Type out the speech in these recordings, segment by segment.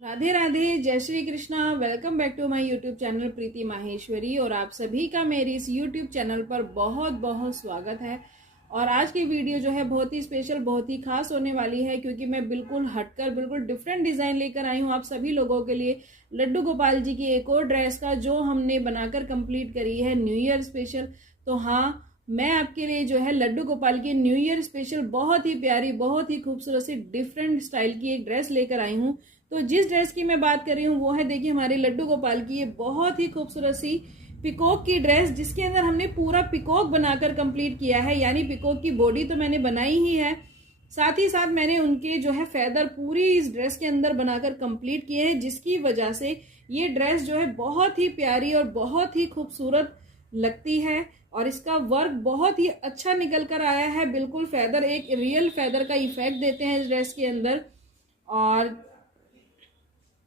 राधे राधे, जय Shri Krishna. Welcome back to my YouTube channel Preeti Maheshwari. और आप सभी का मेरे इस यूट्यूब चैनल पर बहुत बहुत स्वागत है। और आज की वीडियो जो है बहुत ही स्पेशल, बहुत ही खास होने वाली है, क्योंकि मैं बिल्कुल हटकर बिल्कुल डिफरेंट डिज़ाइन लेकर आई हूँ आप सभी लोगों के लिए। लड्डू गोपाल जी की एक और ड्रेस का जो हमने बनाकर कंप्लीट करी है न्यू ईयर स्पेशल। तो हाँ, मैं आपके लिए जो है लड्डू गोपाल की न्यू ईयर स्पेशल बहुत ही प्यारी, बहुत ही खूबसूरत सी डिफरेंट स्टाइल की एक ड्रेस लेकर आई हूँ। तो जिस ड्रेस की मैं बात कर रही हूँ वो है, देखिए, हमारे लड्डू गोपाल की ये बहुत ही खूबसूरत सी पिकॉक की ड्रेस, जिसके अंदर हमने पूरा पिकॉक बनाकर कंप्लीट किया है। यानी पिकॉक की बॉडी तो मैंने बनाई ही है, साथ ही साथ मैंने उनके जो है फेदर पूरी इस ड्रेस के अंदर बनाकर कंप्लीट किए हैं, जिसकी वजह से ये ड्रेस जो है बहुत ही प्यारी और बहुत ही खूबसूरत लगती है। और इसका वर्क बहुत ही अच्छा निकल कर आया है, बिल्कुल फेदर, एक रियल फेदर का इफेक्ट देते हैं इस ड्रेस के अंदर। और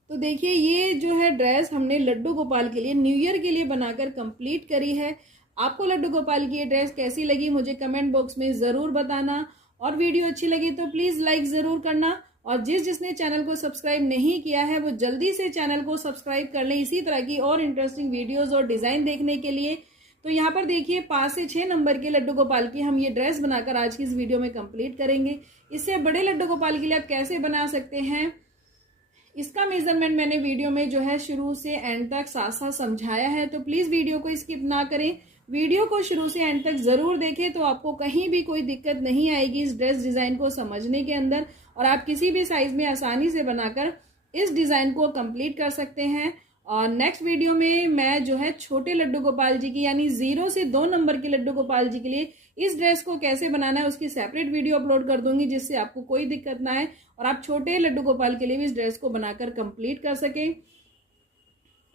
तो देखिए, ये जो है ड्रेस हमने लड्डू गोपाल के लिए न्यू ईयर के लिए बनाकर कंप्लीट करी है। आपको लड्डू गोपाल की ये ड्रेस कैसी लगी मुझे कमेंट बॉक्स में ज़रूर बताना। और वीडियो अच्छी लगी तो प्लीज़ लाइक ज़रूर करना। और जिसने चैनल को सब्सक्राइब नहीं किया है वो जल्दी से चैनल को सब्सक्राइब कर लें, इसी तरह की और इंटरेस्टिंग वीडियोज़ और डिज़ाइन देखने के लिए। तो यहाँ पर देखिए, 5 से 6 नंबर के लड्डू गोपाल की हम ये ड्रेस बनाकर आज की इस वीडियो में कंप्लीट करेंगे। इससे बड़े लड्डू गोपाल के लिए आप कैसे बना सकते हैं, इसका मेजरमेंट मैंने वीडियो में जो है शुरू से एंड तक साथ साथ समझाया है। तो प्लीज़ वीडियो को स्किप ना करें, वीडियो को शुरू से एंड तक ज़रूर देखें, तो आपको कहीं भी कोई दिक्कत नहीं आएगी इस ड्रेस डिज़ाइन को समझने के अंदर। और आप किसी भी साइज़ में आसानी से बनाकर इस डिज़ाइन को कंप्लीट कर सकते हैं। और नेक्स्ट वीडियो में मैं जो है छोटे लड्डू गोपाल जी की, यानी 0 से 2 नंबर के लड्डू गोपाल जी के लिए इस ड्रेस को कैसे बनाना है उसकी सेपरेट वीडियो अपलोड कर दूंगी, जिससे आपको कोई दिक्कत ना आए और आप छोटे लड्डू गोपाल के लिए भी इस ड्रेस को बनाकर कंप्लीट कर सकें।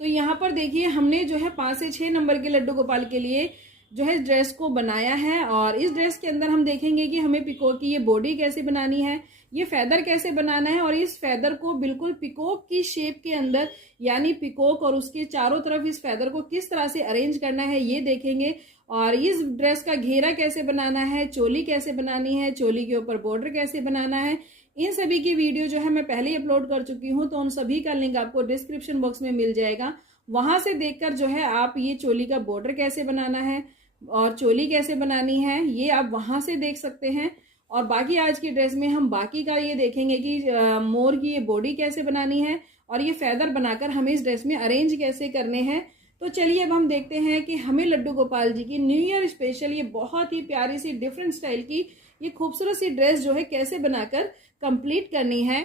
तो यहाँ पर देखिए, हमने जो है 5 से 6 नंबर के लड्डू गोपाल के लिए जो है इस ड्रेस को बनाया है। और इस ड्रेस के अंदर हम देखेंगे कि हमें पिकॉक की ये बॉडी कैसे बनानी है, ये फेदर कैसे बनाना है, और इस फेदर को बिल्कुल पिकॉक की शेप के अंदर, यानी पिकॉक और उसके चारों तरफ इस फेदर को किस तरह से अरेंज करना है ये देखेंगे। और इस ड्रेस का घेरा कैसे बनाना है, चोली कैसे बनानी है, चोली के ऊपर बॉर्डर कैसे बनाना है, इन सभी की वीडियो जो है मैं पहले ही अपलोड कर चुकी हूँ। तो उन सभी का लिंक आपको डिस्क्रिप्शन बॉक्स में मिल जाएगा, वहां से देखकर जो है आप ये चोली का बॉर्डर कैसे बनाना है और चोली कैसे बनानी है ये आप वहां से देख सकते हैं। और बाकी आज की ड्रेस में हम बाकी का ये देखेंगे कि मोर की ये बॉडी कैसे बनानी है और ये फेदर बनाकर हमें इस ड्रेस में अरेंज कैसे करने हैं। तो चलिए अब हम देखते हैं कि हमें लड्डू गोपाल जी की न्यू ईयर स्पेशल ये बहुत ही प्यारी सी डिफरेंट स्टाइल की ये खूबसूरत सी ड्रेस जो है कैसे बनाकर कंप्लीट करनी है।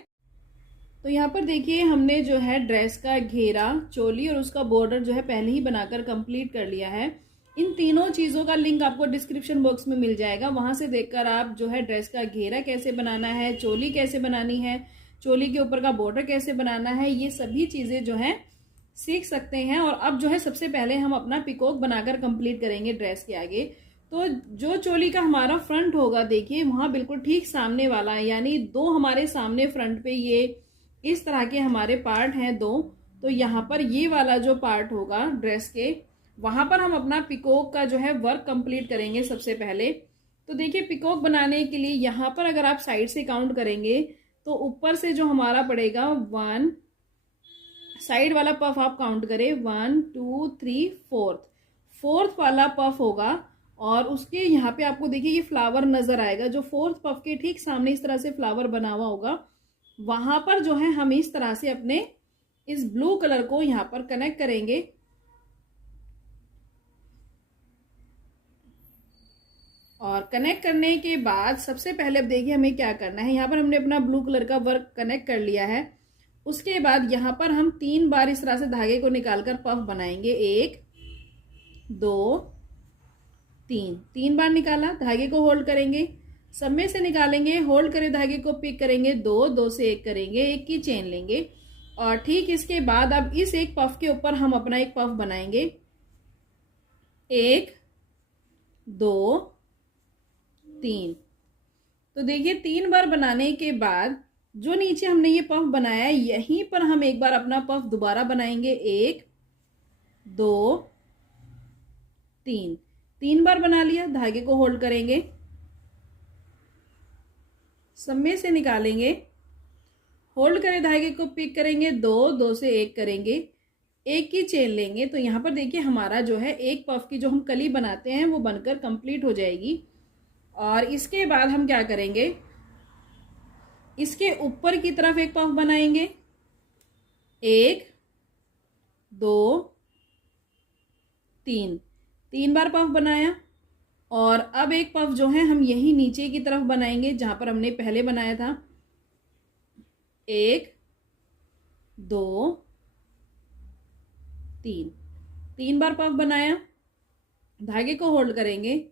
तो यहाँ पर देखिए, हमने जो है ड्रेस का घेरा, चोली और उसका बॉर्डर जो है पहले ही बनाकर कंप्लीट कर लिया है। इन तीनों चीज़ों का लिंक आपको डिस्क्रिप्शन बॉक्स में मिल जाएगा, वहां से देखकर आप जो है ड्रेस का घेरा कैसे बनाना है, चोली कैसे बनानी है, चोली के ऊपर का बॉर्डर कैसे बनाना है, ये सभी चीज़ें जो है सीख सकते हैं। और अब जो है सबसे पहले हम अपना पिकॉक बनाकर कंप्लीट करेंगे ड्रेस के आगे। तो जो चोली का हमारा फ्रंट होगा, देखिए वहां बिल्कुल ठीक सामने वाला है, यानी 2 हमारे सामने फ्रंट पे ये इस तरह के हमारे पार्ट हैं 2। तो यहाँ पर ये वाला जो पार्ट होगा ड्रेस के, वहां पर हम अपना पिकॉक का जो है वर्क कंप्लीट करेंगे सबसे पहले। तो देखिए, पिकॉक बनाने के लिए यहाँ पर अगर आप साइड से काउंट करेंगे तो ऊपर से जो हमारा पड़ेगा 1, साइड वाला पफ आप काउंट करें 1 2 3 4th वाला पफ होगा। और उसके यहाँ पे आपको देखिए ये फ्लावर नजर आएगा, जो 4th पफ के ठीक सामने इस तरह से फ्लावर बना हुआ होगा, वहां पर जो है हम इस तरह से अपने इस ब्लू कलर को यहाँ पर कनेक्ट करेंगे। और कनेक्ट करने के बाद सबसे पहले अब देखिए हमें क्या करना है, यहाँ पर हमने अपना ब्लू कलर का वर्क कनेक्ट कर लिया है। उसके बाद यहाँ पर हम 3 बार इस तरह से धागे को निकालकर पफ बनाएंगे। 1 2 3 बार निकाला, धागे को होल्ड करेंगे, सब में से निकालेंगे, होल्ड करें धागे को, पिक करेंगे 2 से 1 करेंगे, 1 की चेन लेंगे। और ठीक इसके बाद अब इस एक पफ के ऊपर हम अपना एक पफ बनाएंगे। 1 2 3। तो देखिए 3 बार बनाने के बाद जो नीचे हमने ये पफ बनाया है, यहीं पर हम एक बार अपना पफ दोबारा बनाएंगे। 1 2 3 बार बना लिया, धागे को होल्ड करेंगे, सब में से निकालेंगे, होल्ड करें धागे को, पिक करेंगे दो, दो से एक करेंगे, एक की चेन लेंगे। तो यहाँ पर देखिए हमारा जो है एक पफ की जो हम कली बनाते हैं वो बनकर कंप्लीट हो जाएगी। और इसके बाद हम क्या करेंगे, इसके ऊपर की तरफ एक पफ बनाएंगे, एक, दो, तीन, तीन बार पफ बनाया। और अब एक पफ जो है हम यही नीचे की तरफ बनाएंगे जहां पर हमने पहले बनाया था, एक, दो, तीन, तीन बार पफ बनाया। धागे को होल्ड करेंगे,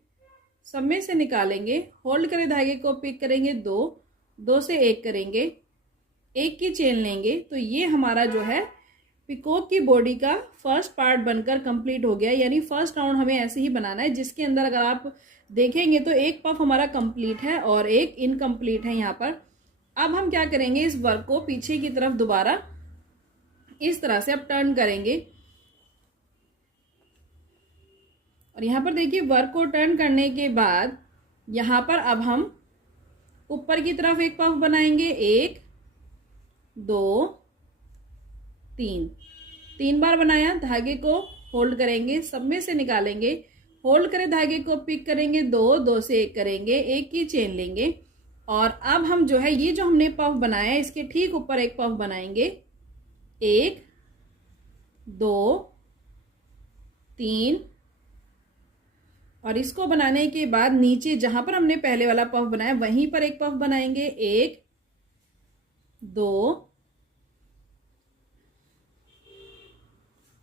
सब में से निकालेंगे, होल्ड करें धागे को, पिक करेंगे दो, दो से एक करेंगे, एक की चेन लेंगे। तो ये हमारा जो है पिकॉक की बॉडी का फर्स्ट पार्ट बनकर कंप्लीट हो गया। यानी फर्स्ट राउंड हमें ऐसे ही बनाना है, जिसके अंदर अगर आप देखेंगे तो एक पफ हमारा कंप्लीट है और एक इनकम्प्लीट है यहाँ पर। अब हम क्या करेंगे, इस वर्क को पीछे की तरफ दोबारा इस तरह से अब टर्न करेंगे। और यहाँ पर देखिए वर्क को टर्न करने के बाद यहाँ पर अब हम ऊपर की तरफ एक पफ बनाएंगे, एक, दो, तीन, तीन बार बनाया। धागे को होल्ड करेंगे, सब में से निकालेंगे, होल्ड करें धागे को, पिक करेंगे दो, दो से एक करेंगे, एक की चेन लेंगे। और अब हम जो है ये जो हमने पफ बनाया है इसके ठीक ऊपर एक पफ बनाएंगे, एक, दो, तीन। और इसको बनाने के बाद नीचे जहां पर हमने पहले वाला पफ बनाया वहीं पर एक पफ बनाएंगे, एक, दो,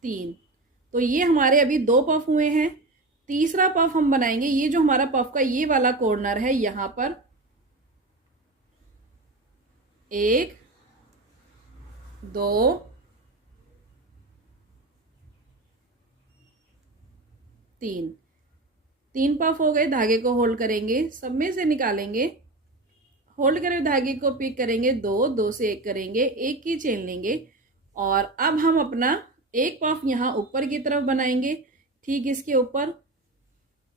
तीन। तो ये हमारे अभी दो पफ हुए हैं। तीसरा पफ हम बनाएंगे, ये जो हमारा पफ का ये वाला कॉर्नर है यहां पर, एक, दो, तीन, तीन पफ हो गए। धागे को होल्ड करेंगे, सब में से निकालेंगे, होल्ड करें धागे को, पिक करेंगे दो, दो से एक करेंगे, एक की चेन लेंगे। और अब हम अपना एक पफ यहाँ ऊपर की तरफ बनाएंगे, ठीक इसके ऊपर,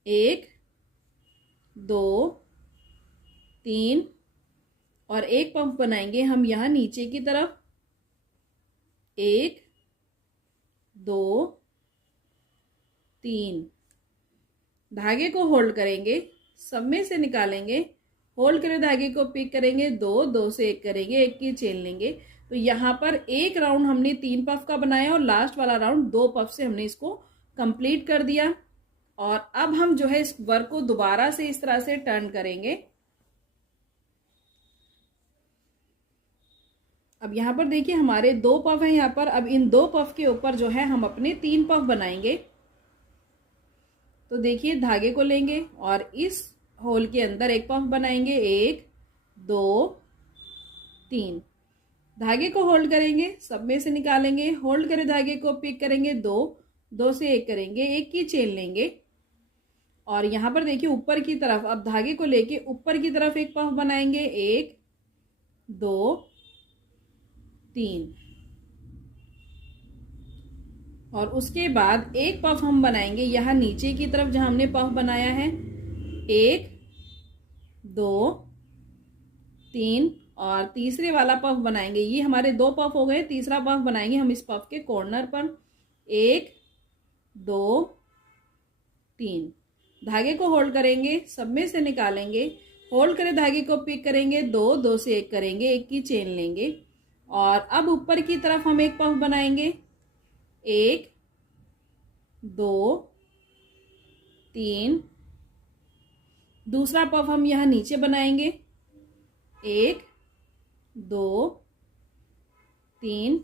एक, दो, तीन। और एक पफ बनाएंगे हम यहाँ नीचे की तरफ, एक, दो, तीन। धागे को होल्ड करेंगे, सब में से निकालेंगे, होल्ड करें धागे को, पिक करेंगे दो, दो से एक करेंगे, एक की चेन लेंगे। तो यहाँ पर एक राउंड हमने तीन पफ का बनाया और लास्ट वाला राउंड दो पफ से हमने इसको कंप्लीट कर दिया। और अब हम जो है इस वर्क को दोबारा से इस तरह से टर्न करेंगे। अब यहाँ पर देखिए हमारे दो पफ हैं यहाँ पर। अब इन दो पफ के ऊपर जो है हम अपने तीन पफ बनाएंगे। तो देखिए धागे को लेंगे और इस होल के अंदर एक पफ बनाएंगे, एक, दो, तीन। धागे को होल्ड करेंगे, सब में से निकालेंगे, होल्ड करें धागे को, पिक करेंगे दो, दो से एक करेंगे, एक की चेन लेंगे। और यहाँ पर देखिए ऊपर की तरफ अब धागे को लेके ऊपर की तरफ एक पफ बनाएंगे, एक, दो, तीन। और उसके बाद एक पफ हम बनाएंगे यहाँ नीचे की तरफ जहां हमने पफ बनाया है, एक, दो, तीन। और तीसरे वाला पफ बनाएंगे, ये हमारे दो पफ हो गए। तीसरा पफ बनाएंगे हम इस पफ के कॉर्नर पर, एक, दो, तीन। धागे को होल्ड करेंगे, सब में से निकालेंगे, होल्ड करें धागे को, पिक करेंगे दो, दो से एक करेंगे, एक की चेन लेंगे। और अब ऊपर की तरफ हम एक पफ बनाएंगे, एक, दो, तीन। दूसरा पफ हम यहाँ नीचे बनाएंगे, एक, दो, तीन।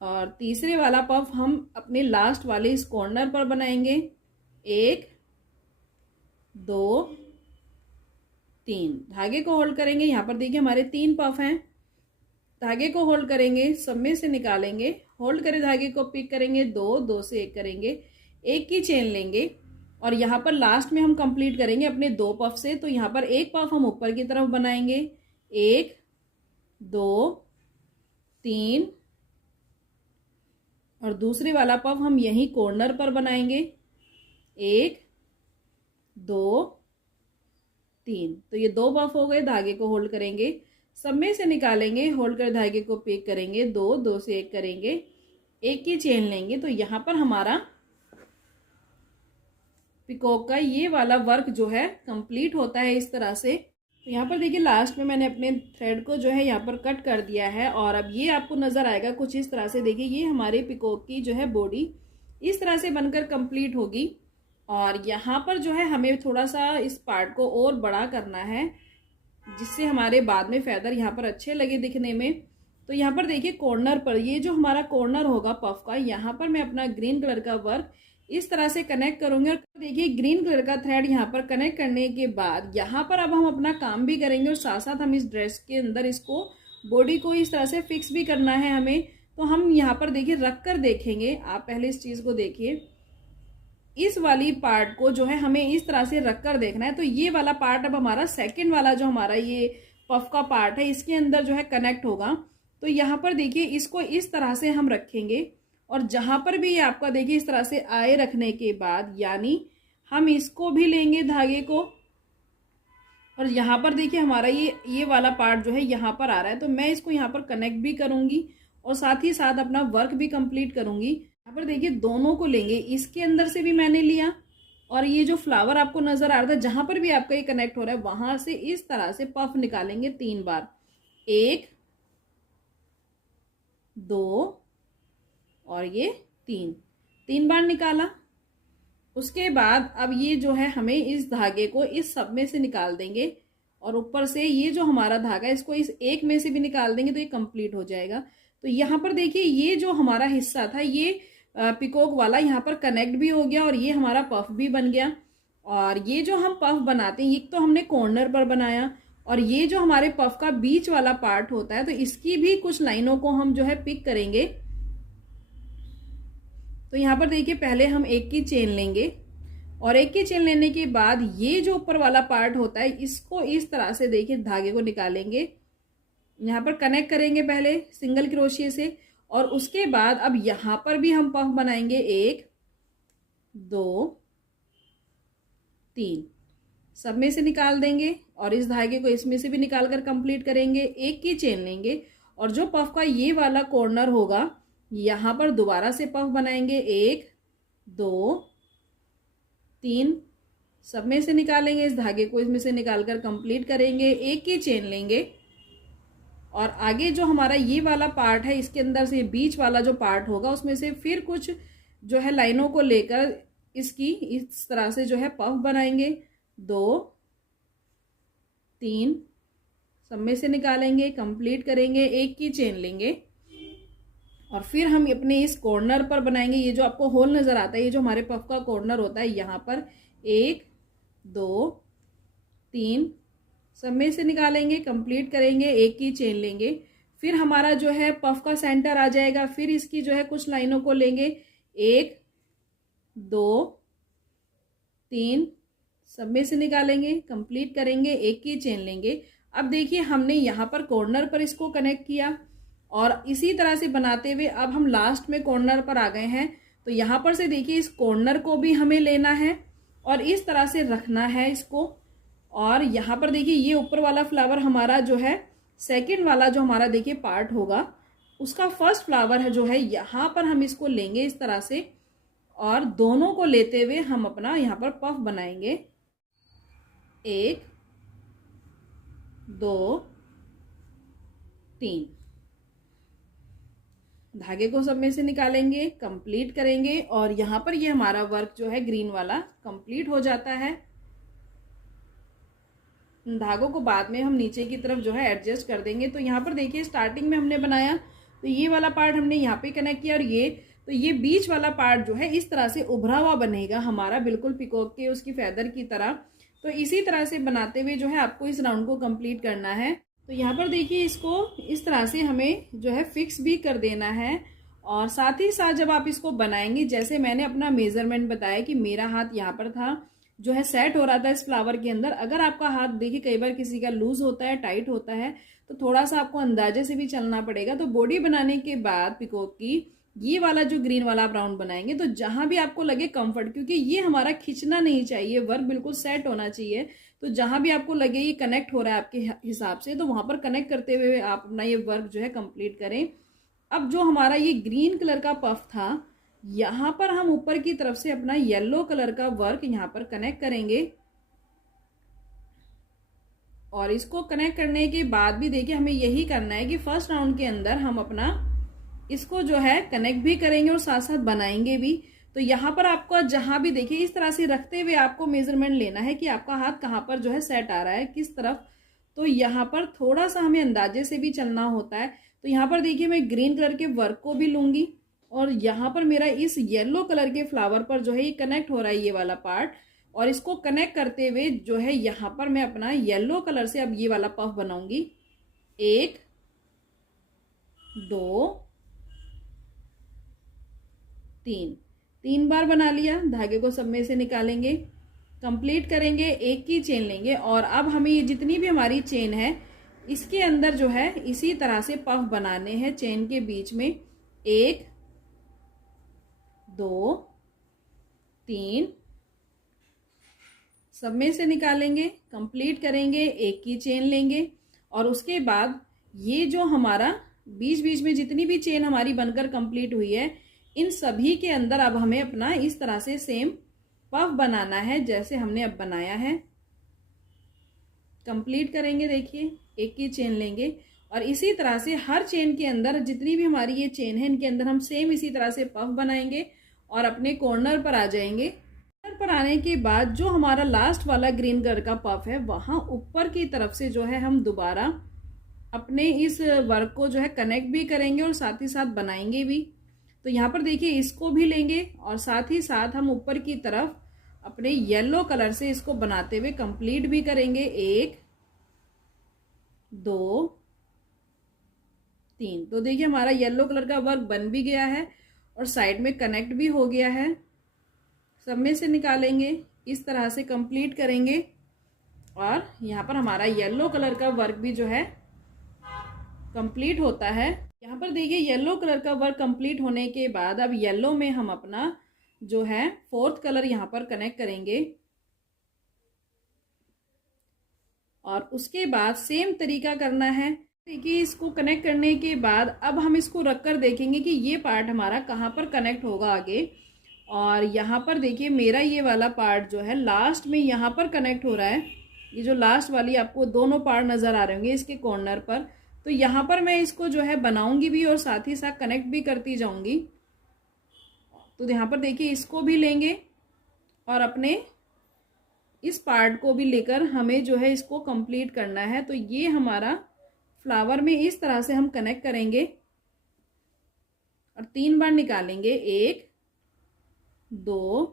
और तीसरे वाला पफ हम अपने लास्ट वाले इस कॉर्नर पर बनाएंगे, एक, दो, तीन। धागे को होल्ड करेंगे, यहाँ पर देखिए हमारे तीन पफ हैं। धागे को होल्ड करेंगे, सब में से निकालेंगे, होल्ड करें धागे को, पिक करेंगे दो, दो से एक करेंगे, एक की चेन लेंगे। और यहाँ पर लास्ट में हम कंप्लीट करेंगे अपने दो पफ से। तो यहाँ पर एक पफ हम ऊपर की तरफ बनाएंगे, एक, दो, तीन। और दूसरे वाला पफ हम यहीं कॉर्नर पर बनाएंगे, एक, दो, 3। तो ये 2 पफ हो गए। धागे को होल्ड करेंगे, सब में से निकालेंगे, होल्ड कर धागे को पिक करेंगे, 2 2 से 1 करेंगे, 1 की चेन लेंगे। तो यहाँ पर हमारा पिकॉक का ये वाला वर्क जो है कंप्लीट होता है इस तरह से। तो यहाँ पर देखिए लास्ट में मैंने अपने थ्रेड को जो है यहाँ पर कट कर दिया है और अब ये आपको नज़र आएगा कुछ इस तरह से। देखिए ये हमारे पिकॉक की जो है बॉडी इस तरह से बनकर कंप्लीट होगी। और यहाँ पर जो है हमें थोड़ा सा इस पार्ट को और बड़ा करना है जिससे हमारे बाद में फेदर यहाँ पर अच्छे लगे दिखने में। तो यहाँ पर देखिए कॉर्नर पर ये जो हमारा कॉर्नर होगा पफ का, यहाँ पर मैं अपना ग्रीन कलर का वर्क इस तरह से कनेक्ट करूंगी। और देखिए ग्रीन कलर का थ्रेड यहाँ पर कनेक्ट करने के बाद यहाँ पर अब हम अपना काम भी करेंगे और साथ साथ हम इस ड्रेस के अंदर इसको बॉडी को इस तरह से फिक्स भी करना है हमें। तो हम यहाँ पर देखिए रख कर देखेंगे। आप पहले इस चीज़ को देखिए, इस वाली पार्ट को जो है हमें इस तरह से रख कर देखना है। तो ये वाला पार्ट अब हमारा सेकंड वाला जो हमारा ये पफ का पार्ट है इसके अंदर जो है कनेक्ट होगा। तो यहाँ पर देखिए इसको इस तरह से हम रखेंगे और जहाँ पर भी ये आपका देखिए इस तरह से आए रखने के बाद यानी हम इसको भी लेंगे धागे को और यहाँ पर देखिए हमारा ये वाला पार्ट जो है यहाँ पर आ रहा है। तो मैं इसको यहाँ पर कनेक्ट भी करूँगी और साथ ही साथ अपना वर्क भी कंप्लीट करूँगी। यहाँ पर देखिए दोनों को लेंगे, इसके अंदर से भी मैंने लिया और ये जो फ्लावर आपको नजर आ रहा था जहां पर भी आपका ये कनेक्ट हो रहा है वहां से इस तरह से पफ निकालेंगे 3 बार, 1 2 और ये 3 बार निकाला। उसके बाद अब ये जो है हमें इस धागे को इस सब में से निकाल देंगे और ऊपर से ये जो हमारा धागा है इसको इस एक में से भी निकाल देंगे तो ये कंप्लीट हो जाएगा। तो यहाँ पर देखिए ये जो हमारा हिस्सा था ये पिकॉक वाला यहाँ पर कनेक्ट भी हो गया और ये हमारा पफ भी बन गया। और ये जो हम पफ बनाते हैं ये तो हमने कॉर्नर पर बनाया और ये जो हमारे पफ का बीच वाला पार्ट होता है तो इसकी भी कुछ लाइनों को हम जो है पिक करेंगे। तो यहाँ पर देखिए पहले हम 1 की चेन लेंगे और 1 की चेन लेने के बाद ये जो ऊपर वाला पार्ट होता है इसको इस तरह से देखिए धागे को निकालेंगे, यहाँ पर कनेक्ट करेंगे पहले सिंगल क्रोशिये से और उसके बाद अब यहाँ पर भी हम पफ बनाएंगे 1 2 3 सब में से निकाल देंगे और इस धागे को इसमें से भी निकाल कर कंप्लीट करेंगे। 1 की चेन लेंगे और जो पफ का ये वाला कॉर्नर होगा यहाँ पर दोबारा से पफ बनाएंगे 1 2 3 सब में से निकालेंगे, इस धागे को इसमें से निकाल कर कंप्लीट करेंगे। 1 की चेन लेंगे और आगे जो हमारा ये वाला पार्ट है इसके अंदर से बीच वाला जो पार्ट होगा उसमें से फिर कुछ जो है लाइनों को लेकर इसकी इस तरह से जो है पफ बनाएंगे 2 3 सब में से निकालेंगे, कंप्लीट करेंगे। 1 की चेन लेंगे और फिर हम अपने इस कॉर्नर पर बनाएंगे। ये जो आपको होल नजर आता है ये जो हमारे पफ का कॉर्नर होता है यहाँ पर 1 2 3 सब में से निकालेंगे, कंप्लीट करेंगे। 1 की चेन लेंगे, फिर हमारा जो है पफ का सेंटर आ जाएगा, फिर इसकी जो है कुछ लाइनों को लेंगे 1 2 3 सब में से निकालेंगे, कंप्लीट करेंगे। 1 की चेन लेंगे। अब देखिए हमने यहाँ पर कॉर्नर पर इसको कनेक्ट किया और इसी तरह से बनाते हुए अब हम लास्ट में कॉर्नर पर आ गए हैं। तो यहाँ पर से देखिए इस कॉर्नर को भी हमें लेना है और इस तरह से रखना है इसको। और यहाँ पर देखिए ये ऊपर वाला फ्लावर हमारा जो है सेकंड वाला जो हमारा देखिए पार्ट होगा उसका फर्स्ट फ्लावर है जो है यहाँ पर हम इसको लेंगे इस तरह से और दोनों को लेते हुए हम अपना यहाँ पर पफ बनाएंगे 1 2 3 धागे को सब में से निकालेंगे, कंप्लीट करेंगे और यहाँ पर ये हमारा वर्क जो है ग्रीन वाला कंप्लीट हो जाता है। धागों को बाद में हम नीचे की तरफ जो है एडजस्ट कर देंगे। तो यहाँ पर देखिए स्टार्टिंग में हमने बनाया तो ये वाला पार्ट हमने यहाँ पे कनेक्ट किया और ये बीच वाला पार्ट जो है इस तरह से उभरा हुआ बनेगा हमारा बिल्कुल पिकॉक के उसकी फेदर की तरह। तो इसी तरह से बनाते हुए जो है आपको इस राउंड को कंप्लीट करना है। तो यहाँ पर देखिए इसको इस तरह से हमें जो है फिक्स भी कर देना है और साथ ही साथ जब आप इसको बनाएंगे जैसे मैंने अपना मेजरमेंट बताया कि मेरा हाथ यहाँ पर था जो है सेट हो रहा था इस फ्लावर के अंदर। अगर आपका हाथ देखिए कई बार किसी का लूज होता है टाइट होता है तो थोड़ा सा आपको अंदाजे से भी चलना पड़ेगा। तो बॉडी बनाने के बाद पिकॉक की ये वाला जो ग्रीन वाला आप राउंड बनाएंगे तो जहां भी आपको लगे कंफर्ट, क्योंकि ये हमारा खींचना नहीं चाहिए, वर्क बिल्कुल सेट होना चाहिए। तो जहां भी आपको लगे ये कनेक्ट हो रहा है आपके हिसाब से, तो वहां पर कनेक्ट करते हुए आप अपना ये वर्क जो है कंप्लीट करें। अब जो हमारा ये ग्रीन कलर का पफ था, यहाँ पर हम ऊपर की तरफ से अपना येलो कलर का वर्क यहाँ पर कनेक्ट करेंगे। और इसको कनेक्ट करने के बाद भी देखिए हमें यही करना है कि फर्स्ट राउंड के अंदर हम अपना इसको जो है कनेक्ट भी करेंगे और साथ साथ बनाएंगे भी। तो यहाँ पर आपको जहां भी देखिए इस तरह से रखते हुए आपको मेजरमेंट लेना है कि आपका हाथ कहाँ पर जो है सेट आ रहा है, किस तरफ। तो यहाँ पर थोड़ा सा हमें अंदाजे से भी चलना होता है। तो यहाँ पर देखिए मैं ग्रीन कलर के वर्क को भी लूंगी और यहाँ पर मेरा इस येलो कलर के फ्लावर पर जो है ये कनेक्ट हो रहा है ये वाला पार्ट, और इसको कनेक्ट करते हुए जो है यहाँ पर मैं अपना येलो कलर से अब ये वाला पफ बनाऊंगी। 1 2 3 बार बना लिया। धागे को सब में से निकालेंगे, कंप्लीट करेंगे, एक की चेन लेंगे और अब हमें ये जितनी भी हमारी चेन है इसके अंदर जो है इसी तरह से पफ बनाने हैं चेन के बीच में। 1 2 3 सब में से निकालेंगे, कंप्लीट करेंगे, एक की चेन लेंगे और उसके बाद ये जो हमारा बीच बीच में जितनी भी चेन हमारी बनकर कंप्लीट हुई है इन सभी के अंदर अब हमें अपना इस तरह से सेम पफ बनाना है जैसे हमने अब बनाया है। कंप्लीट करेंगे, देखिए एक की चेन लेंगे और इसी तरह से हर चेन के अंदर जितनी भी हमारी ये चेन है इनके अंदर हम सेम इसी तरह से पफ बनाएंगे और अपने कॉर्नर पर आ जाएंगे। कॉर्नर पर आने के बाद जो हमारा लास्ट वाला ग्रीन कलर का पफ है वहां ऊपर की तरफ से जो है हम दोबारा अपने इस वर्क को जो है कनेक्ट भी करेंगे और साथ ही साथ बनाएंगे भी। तो यहाँ पर देखिए इसको भी लेंगे और साथ ही साथ हम ऊपर की तरफ अपने येलो कलर से इसको बनाते हुए कंप्लीट भी करेंगे। 1 2 3। तो देखिए हमारा येलो कलर का वर्क बन भी गया है और साइड में कनेक्ट भी हो गया है। सब में से निकालेंगे, इस तरह से कंप्लीट करेंगे और यहाँ पर हमारा येलो कलर का वर्क भी जो है कंप्लीट होता है। यहाँ पर देखिए येलो कलर का वर्क कंप्लीट होने के बाद अब येलो में हम अपना जो है फोर्थ कलर यहाँ पर कनेक्ट करेंगे और उसके बाद सेम तरीका करना है। देखिए इसको कनेक्ट करने के बाद अब हम इसको रखकर देखेंगे कि ये पार्ट हमारा कहाँ पर कनेक्ट होगा आगे। और यहाँ पर देखिए मेरा ये वाला पार्ट जो है लास्ट में यहाँ पर कनेक्ट हो रहा है। ये जो लास्ट वाली आपको दोनों पार्ट नज़र आ रहे होंगे इसके कॉर्नर पर, तो यहाँ पर मैं इसको जो है बनाऊंगी भी और साथ ही साथ कनेक्ट भी करती जाऊंगी। तो यहाँ पर देखिए इसको भी लेंगे और अपने इस पार्ट को भी लेकर हमें जो है इसको कंप्लीट करना है। तो ये हमारा फ्लावर में इस तरह से हम कनेक्ट करेंगे और 3 बार निकालेंगे। 1 2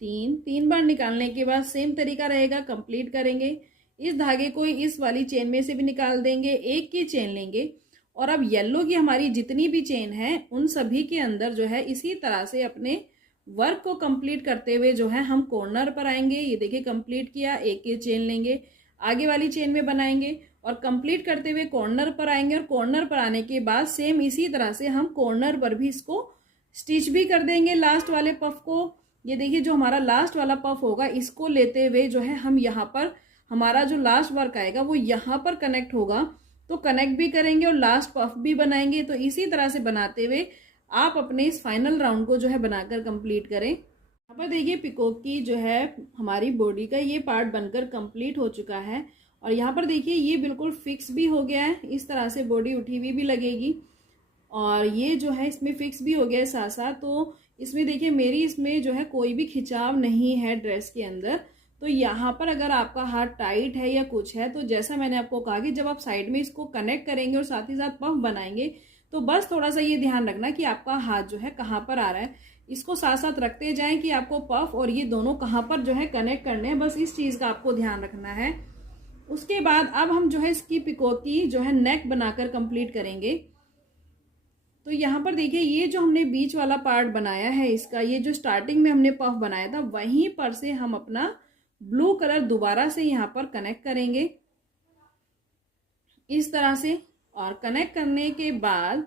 3 बार निकालने के बाद सेम तरीका रहेगा, कंप्लीट करेंगे। इस धागे को इस वाली चेन में से भी निकाल देंगे, एक की चेन लेंगे और अब येलो की हमारी जितनी भी चेन है उन सभी के अंदर जो है इसी तरह से अपने वर्क को कंप्लीट करते हुए जो है हम कॉर्नर पर आएंगे। ये देखिए कंप्लीट किया, एक की चेन लेंगे, आगे वाली चेन में बनाएंगे और कंप्लीट करते हुए कॉर्नर पर आएंगे और कॉर्नर पर आने के बाद सेम इसी तरह से हम कॉर्नर पर भी इसको स्टिच भी कर देंगे लास्ट वाले पफ को। ये देखिए जो हमारा लास्ट वाला पफ होगा इसको लेते हुए जो है हम यहाँ पर हमारा जो लास्ट वर्क आएगा वो यहाँ पर कनेक्ट होगा, तो कनेक्ट भी करेंगे और लास्ट पफ भी बनाएंगे। तो इसी तरह से बनाते हुए आप अपने इस फाइनल राउंड को जो है बनाकर कंप्लीट करें। यहाँ पर देखिए पिकॉक की जो है हमारी बॉडी का ये पार्ट बनकर कंप्लीट हो चुका है और यहाँ पर देखिए ये बिल्कुल फिक्स भी हो गया है। इस तरह से बॉडी उठी हुई भी लगेगी और ये जो है इसमें फिक्स भी हो गया है साथ साथ। तो इसमें देखिए मेरी इसमें जो है कोई भी खिंचाव नहीं है ड्रेस के अंदर। तो यहाँ पर अगर आपका हाथ टाइट है या कुछ है तो जैसा मैंने आपको कहा कि जब आप साइड में इसको कनेक्ट करेंगे और साथ ही साथ पफ बनाएंगे तो बस थोड़ा सा ये ध्यान रखना कि आपका हाथ जो है कहाँ पर आ रहा है। इसको साथ साथ रखते जाएं कि आपको पफ और ये दोनों कहाँ पर जो है कनेक्ट करने हैं, बस इस चीज़ का आपको ध्यान रखना है। उसके बाद अब हम जो है इसकी पिकॉक की जो है नेक बनाकर कंप्लीट करेंगे। तो यहाँ पर देखिए ये जो हमने बीच वाला पार्ट बनाया है इसका, ये जो स्टार्टिंग में हमने पफ बनाया था वहीं पर से हम अपना ब्लू कलर दोबारा से यहाँ पर कनेक्ट करेंगे इस तरह से। और कनेक्ट करने के बाद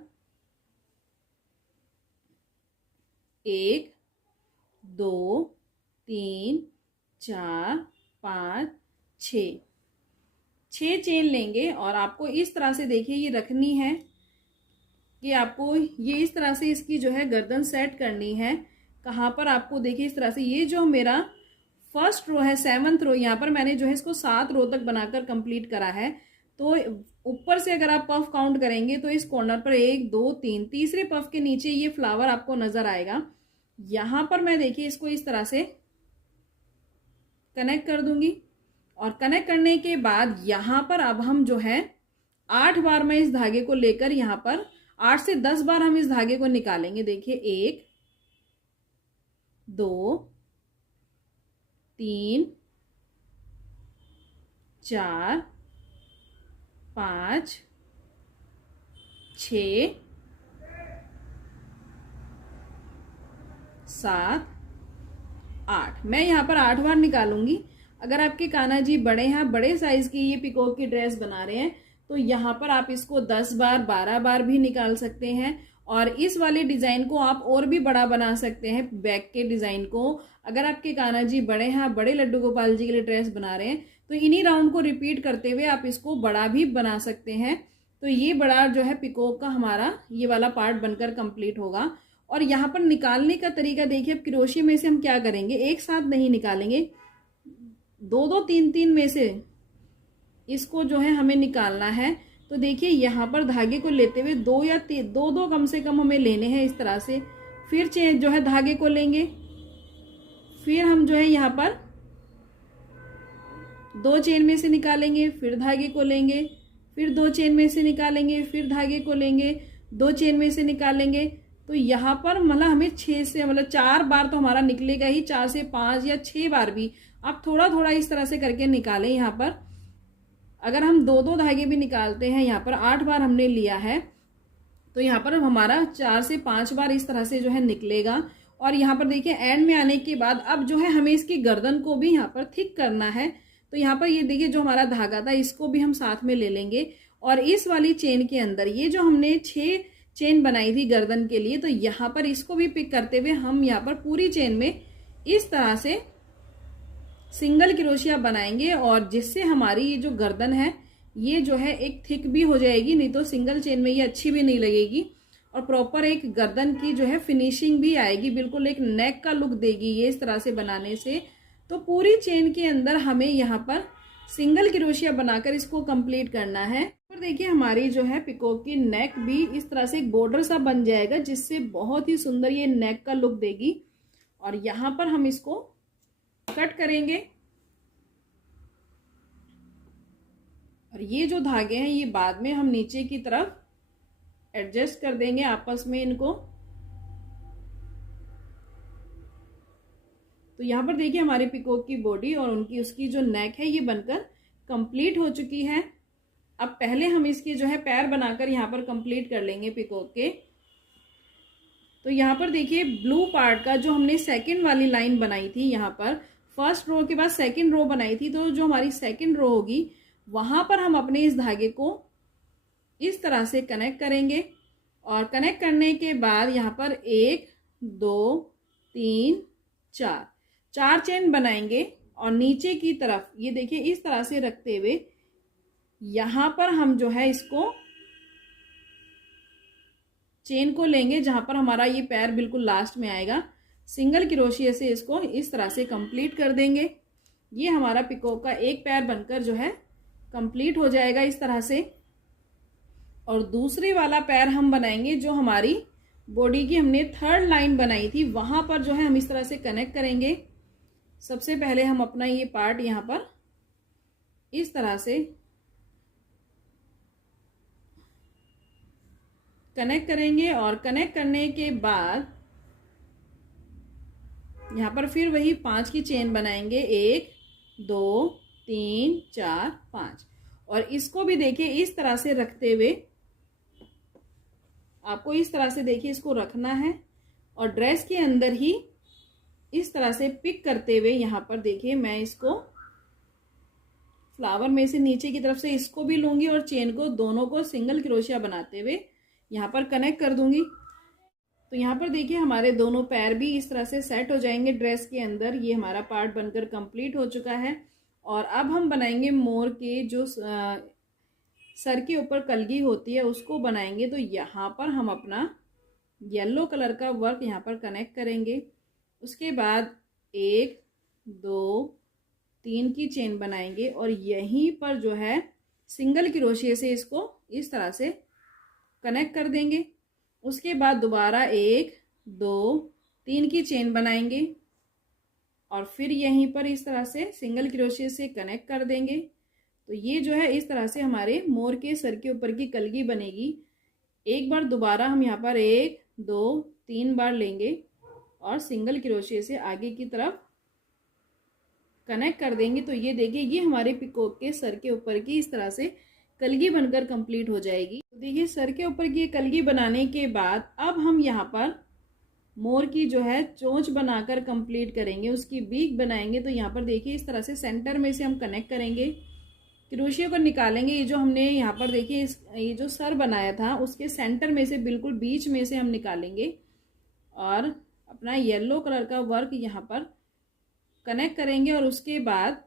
1 2 3 4 5 6 चेन लेंगे और आपको इस तरह से देखिए ये रखनी है कि आपको ये इस तरह से इसकी जो है गर्दन सेट करनी है। कहाँ पर आपको देखिए इस तरह से, ये जो मेरा फर्स्ट रो है 7th रो, यहाँ पर मैंने जो है इसको 7 रो तक बनाकर कंप्लीट करा है। तो ऊपर से अगर आप पफ काउंट करेंगे तो इस कॉर्नर पर 1 2 3, तीसरे पफ के नीचे ये फ्लावर आपको नजर आएगा। यहाँ पर मैं देखिए इसको इस तरह से कनेक्ट कर दूंगी और कनेक्ट करने के बाद यहाँ पर अब हम जो है 8 बार मैं इस धागे को लेकर यहाँ पर 8 से 10 बार हम इस धागे को निकालेंगे। देखिए 1 2 3 4 5 6 7 8, मैं यहाँ पर 8 बार निकालूंगी। अगर आपके कान्हा जी बड़े हैं, बड़े साइज की ये पिकॉक की ड्रेस बना रहे हैं, तो यहाँ पर आप इसको 10 बार 12 बार भी निकाल सकते हैं। और इस वाले डिजाइन को आप और भी बड़ा बना सकते हैं, बैक के डिजाइन को। अगर आपके कान्हा जी बड़े हैं, बड़े लड्डू गोपाल जी के लिए ड्रेस बना रहे हैं, तो इन्हीं राउंड को रिपीट करते हुए आप इसको बड़ा भी बना सकते हैं। तो ये बड़ा जो है पिकॉक का हमारा ये वाला पार्ट बनकर कंप्लीट होगा। और यहाँ पर निकालने का तरीका देखिए, अब क्रोशिया में से हम क्या करेंगे, एक साथ नहीं निकालेंगे, 2 2 3 3 में से इसको जो है हमें निकालना है। तो देखिए यहाँ पर धागे को लेते हुए 2 या 2 कम से कम हमें लेने हैं इस तरह से। फिर चेन जो है धागे को लेंगे, फिर हम जो है यहाँ पर 2 चेन में से निकालेंगे, फिर धागे को लेंगे, फिर 2 चेन में से निकालेंगे, फिर धागे को लेंगे, 2 चेन में से निकालेंगे। तो यहाँ पर मतलब हमें 6 से मतलब 4 बार तो हमारा निकलेगा ही, 4 से 5 या 6 बार भी आप थोड़ा थोड़ा इस तरह से करके निकालें। यहाँ पर अगर हम 2 2 धागे भी निकालते हैं, यहाँ पर 8 बार हमने लिया है, तो यहाँ पर हमारा 4 से 5 बार इस तरह से जो है निकलेगा। और यहाँ पर देखिए एंड में आने के बाद अब जो है हमें इसकी गर्दन को भी यहाँ पर थिक करना है। तो यहाँ पर ये देखिए जो हमारा धागा था इसको भी हम साथ में ले लेंगे और इस वाली चेन के अंदर ये जो हमने 6 चेन बनाई थी गर्दन के लिए, तो यहाँ पर इसको भी पिक करते हुए हम यहाँ पर पूरी चेन में इस तरह से सिंगल क्रोशिया बनाएंगे। और जिससे हमारी ये जो गर्दन है ये जो है एक थिक भी हो जाएगी, नहीं तो सिंगल चेन में ये अच्छी भी नहीं लगेगी। और प्रॉपर एक गर्दन की जो है फिनिशिंग भी आएगी, बिल्कुल एक नेक का लुक देगी ये इस तरह से बनाने से। तो पूरी चेन के अंदर हमें यहाँ पर सिंगल क्रोशिया बनाकर इसको कंप्लीट करना है। और देखिए हमारी जो है पिकॉक की नेक भी इस तरह से एक बॉर्डर सा बन जाएगा, जिससे बहुत ही सुंदर ये नेक का लुक देगी। और यहाँ पर हम इसको कट करेंगे और ये जो धागे हैं ये बाद में हम नीचे की तरफ एडजस्ट कर देंगे आपस में इनको। तो यहाँ पर देखिए हमारे पिकॉक की बॉडी और उनकी उसकी जो नेक है ये बनकर कंप्लीट हो चुकी है। अब पहले हम इसके जो है पैर बनाकर यहाँ पर कंप्लीट कर लेंगे पिकॉक के। तो यहाँ पर देखिए ब्लू पार्ट का जो हमने सेकंड वाली लाइन बनाई थी, यहाँ पर फर्स्ट रो के बाद सेकंड रो बनाई थी, तो जो हमारी सेकंड रो होगी वहां पर हम अपने इस धागे को इस तरह से कनेक्ट करेंगे। और कनेक्ट करने के बाद यहाँ पर 1 2 3 4 चेन बनाएंगे और नीचे की तरफ ये देखिए इस तरह से रखते हुए यहाँ पर हम जो है इसको चेन को लेंगे, जहां पर हमारा ये पैर बिल्कुल लास्ट में आएगा। सिंगल क्रोशिया से इसको इस तरह से कंप्लीट कर देंगे। ये हमारा पिकॉक का एक पैर बनकर जो है कंप्लीट हो जाएगा इस तरह से। और दूसरे वाला पैर हम बनाएंगे जो हमारी बॉडी की हमने थर्ड लाइन बनाई थी, वहां पर जो है हम इस तरह से कनेक्ट करेंगे। सबसे पहले हम अपना ये पार्ट यहाँ पर इस तरह से कनेक्ट करेंगे और कनेक्ट करने के बाद यहाँ पर फिर वही 5 की चेन बनाएंगे, 1 2 3 4 5। और इसको भी देखिए इस तरह से रखते हुए आपको इस तरह से देखिए इसको रखना है और ड्रेस के अंदर ही इस तरह से पिक करते हुए यहाँ पर देखिए मैं इसको फ्लावर में से नीचे की तरफ से इसको भी लूंगी और चेन को दोनों को सिंगल क्रोशिया बनाते हुए यहाँ पर कनेक्ट कर दूंगी। तो यहाँ पर देखिए हमारे दोनों पैर भी इस तरह से सेट हो जाएंगे ड्रेस के अंदर। ये हमारा पार्ट बनकर कंप्लीट हो चुका है। और अब हम बनाएंगे मोर के जो सर के ऊपर कलगी होती है उसको बनाएंगे। तो यहाँ पर हम अपना येलो कलर का वर्क यहाँ पर कनेक्ट करेंगे। उसके बाद 1 2 3 की चेन बनाएंगे और यहीं पर जो है सिंगल क्रोशिया से इसको इस तरह से कनेक्ट कर देंगे। उसके बाद दोबारा 1 2 3 की चेन बनाएंगे और फिर यहीं पर इस तरह से सिंगल क्रोशिया से कनेक्ट कर देंगे। तो ये जो है इस तरह से हमारे मोर के सर के ऊपर की कलगी बनेगी। एक बार दोबारा हम यहाँ पर 1 2 3 बार लेंगे और सिंगल क्रोशिया से आगे की तरफ कनेक्ट कर देंगे। तो ये देखिए ये हमारे पिकॉक के सर के ऊपर की इस तरह से कलगी बनकर कंप्लीट हो जाएगी। तो देखिए सर के ऊपर की कलगी बनाने के बाद अब हम यहाँ पर मोर की जो है चोंच बनाकर कंप्लीट करेंगे, उसकी बीक बनाएंगे। तो यहाँ पर देखिए इस तरह से सेंटर में से हम कनेक्ट करेंगे, क्रोशिया को निकालेंगे। ये जो हमने यहाँ पर देखिए ये जो सर बनाया था उसके सेंटर में से बिल्कुल बीच में से हम निकालेंगे और अपना येलो कलर का वर्क यहाँ पर कनेक्ट करेंगे। और उसके बाद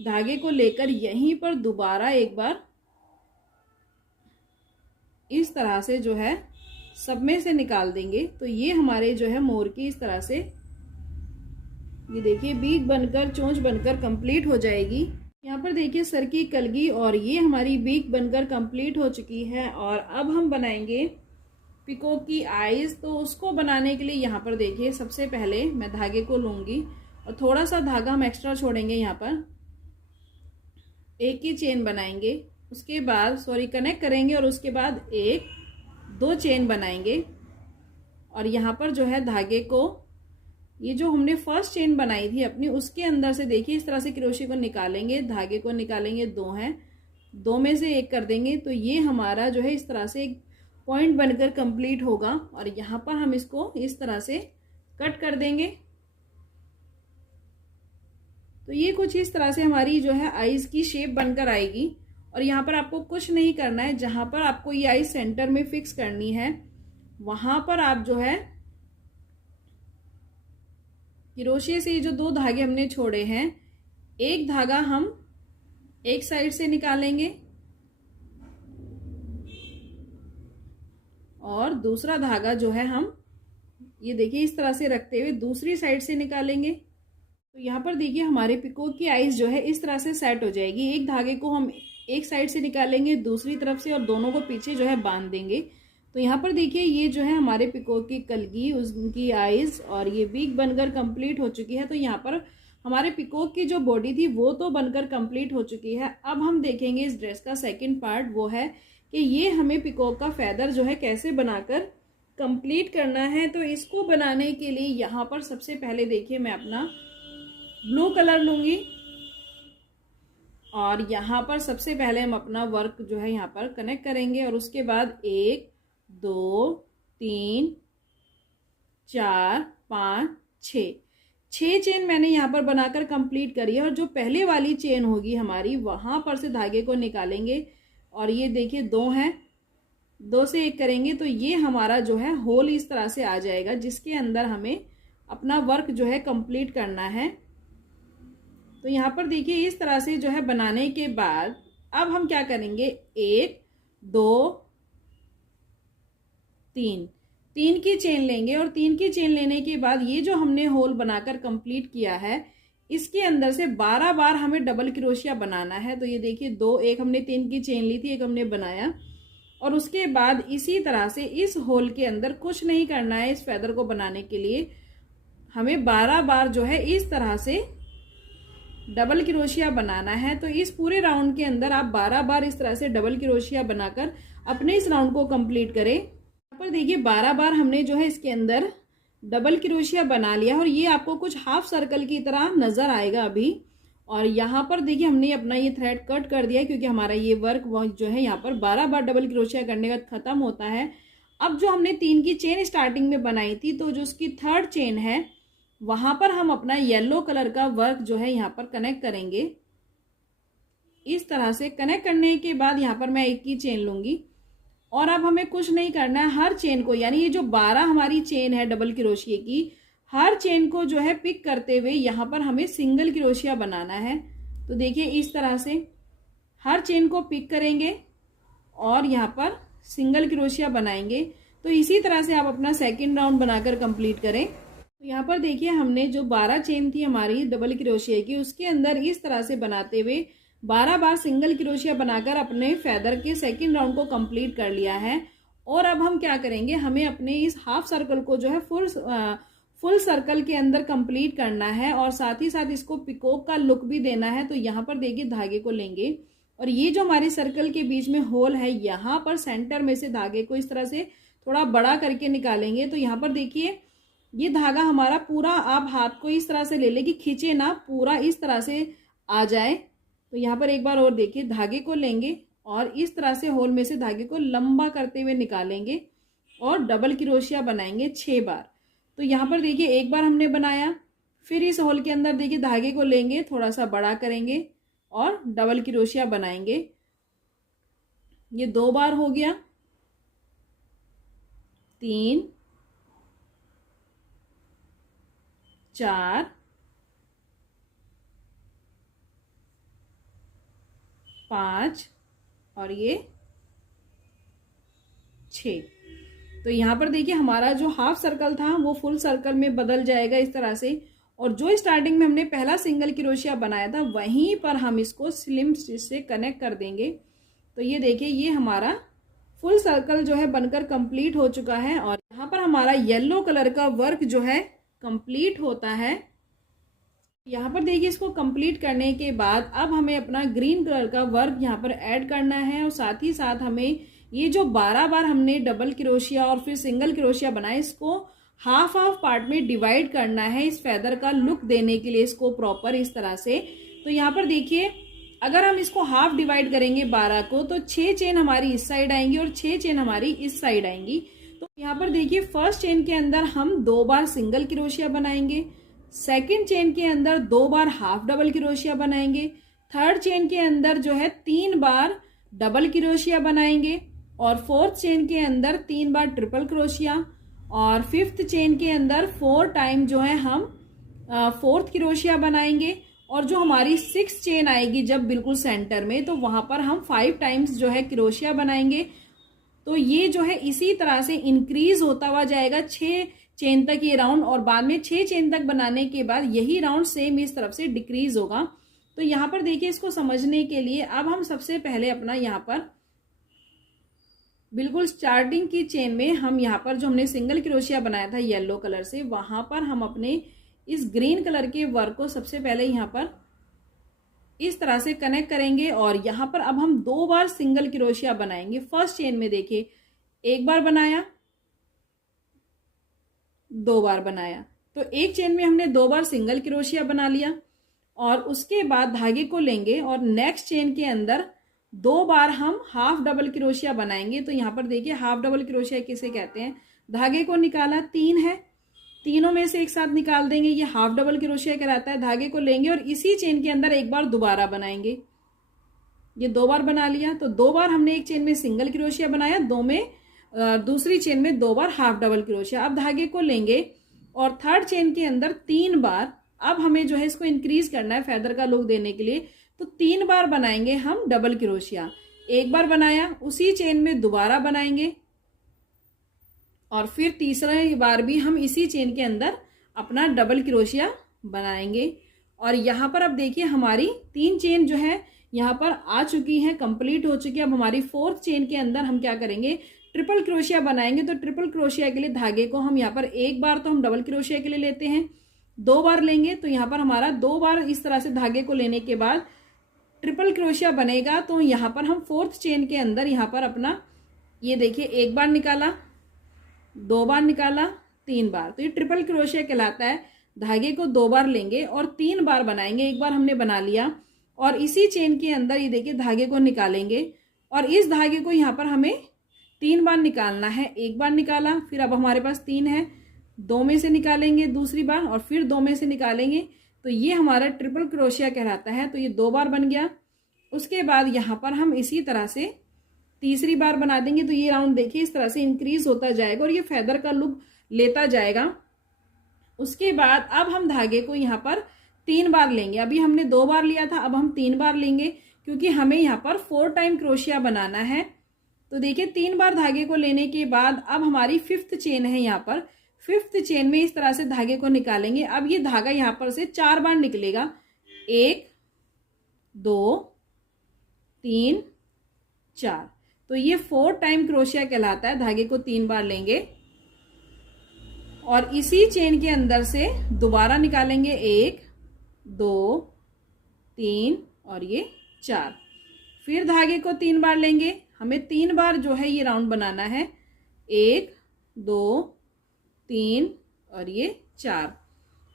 धागे को लेकर यहीं पर दोबारा एक बार इस तरह से जो है सब में से निकाल देंगे। तो ये हमारे जो है मोर की इस तरह से ये देखिए बीक बनकर चोंच बनकर कंप्लीट हो जाएगी। यहाँ पर देखिए सर की कलगी और ये हमारी बीक बनकर कंप्लीट हो चुकी है। और अब हम बनाएंगे पिकॉक की आईज। तो उसको बनाने के लिए यहाँ पर देखिए सबसे पहले मैं धागे को लूँगी और थोड़ा सा धागा हम एक्स्ट्रा छोड़ेंगे। यहाँ पर 1 की चेन बनाएंगे, उसके बाद कनेक्ट करेंगे और उसके बाद 1 2 चेन बनाएंगे। और यहाँ पर जो है धागे को ये जो हमने फर्स्ट चेन बनाई थी अपनी उसके अंदर से देखिए इस तरह से क्रोशिया को निकालेंगे, धागे को निकालेंगे। 2 हैं, 2 में से 1 कर देंगे। तो ये हमारा जो है इस तरह से एक पॉइंट बनकर कंप्लीट होगा। और यहाँ पर हम इसको इस तरह से कट कर देंगे। तो ये कुछ इस तरह से हमारी जो है आईज की शेप बनकर आएगी। और यहाँ पर आपको कुछ नहीं करना है, जहाँ पर आपको ये आईज सेंटर में फिक्स करनी है वहां पर आप जो है क्रोशिया से जो 2 धागे हमने छोड़े हैं, एक धागा हम एक साइड से निकालेंगे और दूसरा धागा जो है हम ये देखिए इस तरह से रखते हुए दूसरी साइड से निकालेंगे। तो यहाँ पर देखिए हमारे पिकॉक की आईज जो है इस तरह से सेट हो जाएगी। एक धागे को हम एक साइड से निकालेंगे दूसरी तरफ से और दोनों को पीछे जो है बांध देंगे। तो यहाँ पर देखिए ये जो है हमारे पिकॉक की कलगी, उसकी आईज और ये बीक बनकर कंप्लीट हो चुकी है। तो यहाँ पर हमारे पिकॉक की जो बॉडी थी वो तो बनकर कंप्लीट हो चुकी है। अब हम देखेंगे इस ड्रेस का सेकंड पार्ट, वो है कि ये हमें पिकॉक का फेदर जो है कैसे बनाकर कंप्लीट करना है। तो इसको बनाने के लिए यहाँ पर सबसे पहले देखिए मैं अपना ब्लू कलर लूंगी और यहाँ पर सबसे पहले हम अपना वर्क जो है यहाँ पर कनेक्ट करेंगे। और उसके बाद 1 2 3 4 5 6 चेन मैंने यहाँ पर बनाकर कंप्लीट करी है। और जो पहले वाली चेन होगी हमारी वहां पर से धागे को निकालेंगे और ये देखिए 2 हैं, 2 से 1 करेंगे। तो ये हमारा जो है होल इस तरह से आ जाएगा जिसके अंदर हमें अपना वर्क जो है कंप्लीट करना है। तो यहाँ पर देखिए इस तरह से जो है बनाने के बाद अब हम क्या करेंगे, 1 2 3 की चेन लेंगे और 3 की चेन लेने के बाद ये जो हमने होल बनाकर कंप्लीट किया है इसके अंदर से 12 बार हमें डबल क्रोशिया बनाना है। तो ये देखिए 2, एक हमने 3 की चेन ली थी, एक हमने बनाया और उसके बाद इसी तरह से इस होल के अंदर कुछ नहीं करना है। इस फेदर को बनाने के लिए हमें 12 बार जो है इस तरह से डबल क्रोशिया बनाना है। तो इस पूरे राउंड के अंदर आप 12 बार इस तरह से डबल क्रोशिया बनाकर अपने इस राउंड को कंप्लीट करें। यहाँ पर देखिए 12 बार हमने जो है इसके अंदर डबल क्रोशिया बना लिया और ये आपको कुछ हाफ सर्कल की तरह नजर आएगा अभी। और यहाँ पर देखिए हमने अपना ये थ्रेड कट कर दिया क्योंकि हमारा ये वर्क जो है यहाँ पर 12 बार डबल क्रोशिया करने का खत्म होता है। अब जो हमने 3 की चेन स्टार्टिंग में बनाई थी तो जो उसकी 3rd चेन है वहां पर हम अपना येलो कलर का वर्क जो है यहाँ पर कनेक्ट करेंगे। इस तरह से कनेक्ट करने के बाद यहाँ पर मैं 1 की चेन लूंगी और अब हमें कुछ नहीं करना है, हर चेन को, यानी ये जो 12 हमारी चेन है डबल क्रोशिया की, हर चेन को जो है पिक करते हुए यहाँ पर हमें सिंगल क्रोशिया बनाना है। तो देखिए इस तरह से हर चेन को पिक करेंगे और यहाँ पर सिंगल क्रोशिया बनाएंगे। तो इसी तरह से आप अपना सेकंड राउंड बनाकर कंप्लीट करें। तो यहाँ पर देखिए हमने जो 12 चेन थी हमारी डबल क्रोशिया की, उसके अंदर इस तरह से बनाते हुए 12 बार सिंगल क्रोशिया बनाकर अपने फेदर के सेकंड राउंड को कंप्लीट कर लिया है। और अब हम क्या करेंगे, हमें अपने इस हाफ सर्कल को जो है फुल सर्कल के अंदर कंप्लीट करना है और साथ ही साथ इसको पिकॉक का लुक भी देना है। तो यहाँ पर देखिए धागे को लेंगे और ये जो हमारी सर्कल के बीच में होल है, यहाँ पर सेंटर में से धागे को इस तरह से थोड़ा बड़ा करके निकालेंगे। तो यहाँ पर देखिए ये धागा हमारा पूरा, आप हाथ को इस तरह से ले लें कि खींचे ना, पूरा इस तरह से आ जाए। तो यहाँ पर एक बार और देखिए, धागे को लेंगे और इस तरह से होल में से धागे को लंबा करते हुए निकालेंगे और डबल क्रोशिया बनाएंगे 6 बार। तो यहाँ पर देखिए एक बार हमने बनाया, फिर इस होल के अंदर देखिए धागे को लेंगे, थोड़ा सा बड़ा करेंगे और डबल क्रोशिया बनाएंगे। ये 2 बार हो गया, 3, 4, 5 और ये 6। तो यहाँ पर देखिए हमारा जो हाफ सर्कल था वो फुल सर्कल में बदल जाएगा इस तरह से। और जो स्टार्टिंग में हमने पहला सिंगल क्रोशिया बनाया था वहीं पर हम इसको स्लिम स्टिच से कनेक्ट कर देंगे। तो ये देखिए ये हमारा फुल सर्कल जो है बनकर कंप्लीट हो चुका है और यहाँ पर हमारा येलो कलर का वर्क जो है कंप्लीट होता है। यहाँ पर देखिए इसको कंप्लीट करने के बाद अब हमें अपना ग्रीन कलर का वर्क यहाँ पर ऐड करना है और साथ ही साथ हमें ये जो 12 बार हमने डबल क्रोशिया और फिर सिंगल क्रोशिया बनाए, इसको हाफ हाफ पार्ट में डिवाइड करना है इस फेदर का लुक देने के लिए, इसको प्रॉपर इस तरह से। तो यहाँ पर देखिए अगर हम इसको हाफ डिवाइड करेंगे 12 को, तो 6 चेन हमारी इस साइड आएंगी और 6 चेन हमारी इस साइड आएंगी। तो यहाँ पर देखिए फर्स्ट चेन के अंदर हम 2 बार सिंगल क्रोशिया बनाएंगे, सेकेंड चेन के अंदर 2 बार हाफ डबल क्रोशिया बनाएंगे, थर्ड चेन के अंदर जो है 3 बार डबल क्रोशिया बनाएंगे और फोर्थ चेन के अंदर 3 बार ट्रिपल क्रोशिया और फिफ्थ चेन के अंदर 4 टाइम जो है हम फोर्थ क्रोशिया बनाएंगे। और जो हमारी 6 चेन आएगी जब बिल्कुल सेंटर में, तो वहां पर हम 5 टाइम्स जो है क्रोशिया बनाएंगे। तो ये जो है इसी तरह से इंक्रीज होता हुआ जाएगा 6 चेन तक ये राउंड, और बाद में 6 चेन तक बनाने के बाद यही राउंड सेम इस तरफ से डिक्रीज होगा। तो यहाँ पर देखिए इसको समझने के लिए अब हम सबसे पहले अपना यहाँ पर बिल्कुल स्टार्टिंग की चेन में हम यहाँ पर जो हमने सिंगल क्रोशिया बनाया था येलो कलर से, वहां पर हम अपने इस ग्रीन कलर के वर्क को सबसे पहले यहाँ पर इस तरह से कनेक्ट करेंगे और यहाँ पर अब हम 2 बार सिंगल क्रोशिया बनाएंगे। फर्स्ट चेन में देखिए 1 बार बनाया, 2 बार बनाया, तो एक चेन में हमने 2 बार सिंगल क्रोशिया बना लिया और उसके बाद धागे को लेंगे और नेक्स्ट चेन के अंदर 2 बार हम हाफ डबल क्रोशिया बनाएंगे। तो यहाँ पर देखिए हाफ डबल क्रोशिया किसे कहते हैं, धागे को निकाला, 3 है, तीनों में से एक साथ निकाल देंगे, ये हाफ डबल क्रोशिया कहलाता है। धागे को लेंगे और इसी चेन के अंदर 1 बार दोबारा बनाएंगे, ये 2 बार बना लिया। तो 2 बार हमने एक चेन में सिंगल क्रोशिया बनाया, दूसरी चेन में 2 बार हाफ डबल क्रोशिया। अब धागे को लेंगे और थर्ड चेन के अंदर 3 बार, अब हमें जो है इसको इंक्रीज करना है फेदर का लुक देने के लिए, तो 3 बार बनाएंगे हम डबल क्रोशिया। 1 बार बनाया, उसी चेन में दोबारा बनाएंगे और फिर तीसरा बार भी हम इसी चेन के अंदर अपना डबल क्रोशिया बनाएंगे। और यहाँ पर अब देखिए हमारी 3 चेन जो है यहाँ पर आ चुकी हैं, कंप्लीट हो चुकी है। अब हमारी 4th चेन के अंदर हम क्या करेंगे, ट्रिपल क्रोशिया बनाएंगे। तो ट्रिपल क्रोशिया के लिए धागे को हम यहाँ पर 1 बार तो हम डबल क्रोशिया के लिए लेते हैं, 2 बार लेंगे। तो यहाँ पर हमारा 2 बार इस तरह से धागे को लेने के बाद ट्रिपल क्रोशिया बनेगा। तो यहाँ पर हम 4th चेन के अंदर यहाँ पर अपना ये देखिए 1 बार निकाला, 2 बार निकाला, 3 बार, तो ये ट्रिपल क्रोशिया कहलाता है। धागे को 2 बार लेंगे और 3 बार बनाएंगे, 1 बार हमने बना लिया और इसी चेन के अंदर ये देखिए धागे को निकालेंगे और इस धागे को यहाँ पर हमें 3 बार निकालना है। 1 बार निकाला, फिर अब हमारे पास 3 है, 2 में से निकालेंगे दूसरी बार और फिर 2 में से निकालेंगे, तो ये हमारा ट्रिपल क्रोशिया कहलाता है। तो ये 2 बार बन गया। उसके बाद यहाँ पर हम इसी तरह से तीसरी बार बना देंगे तो ये राउंड देखिए इस तरह से इंक्रीज होता जाएगा और ये फेदर का लुक लेता जाएगा। उसके बाद अब हम धागे को यहाँ पर 3 बार लेंगे। अभी हमने 2 बार लिया था, अब हम 3 बार लेंगे क्योंकि हमें यहाँ पर 4 टाइम क्रोशिया बनाना है। तो देखिए 3 बार धागे को लेने के बाद अब हमारी 5th चेन है। यहाँ पर 5th चेन में इस तरह से धागे को निकालेंगे। अब ये धागा यहाँ पर से 4 बार निकलेगा, 1 2 3 4। तो ये 4 टाइम क्रोशिया कहलाता है। धागे को 3 बार लेंगे और इसी चेन के अंदर से दोबारा निकालेंगे, 1 2 3 और ये 4। फिर धागे को 3 बार लेंगे। हमें 3 बार जो है ये राउंड बनाना है, 1 2 3 और ये 4।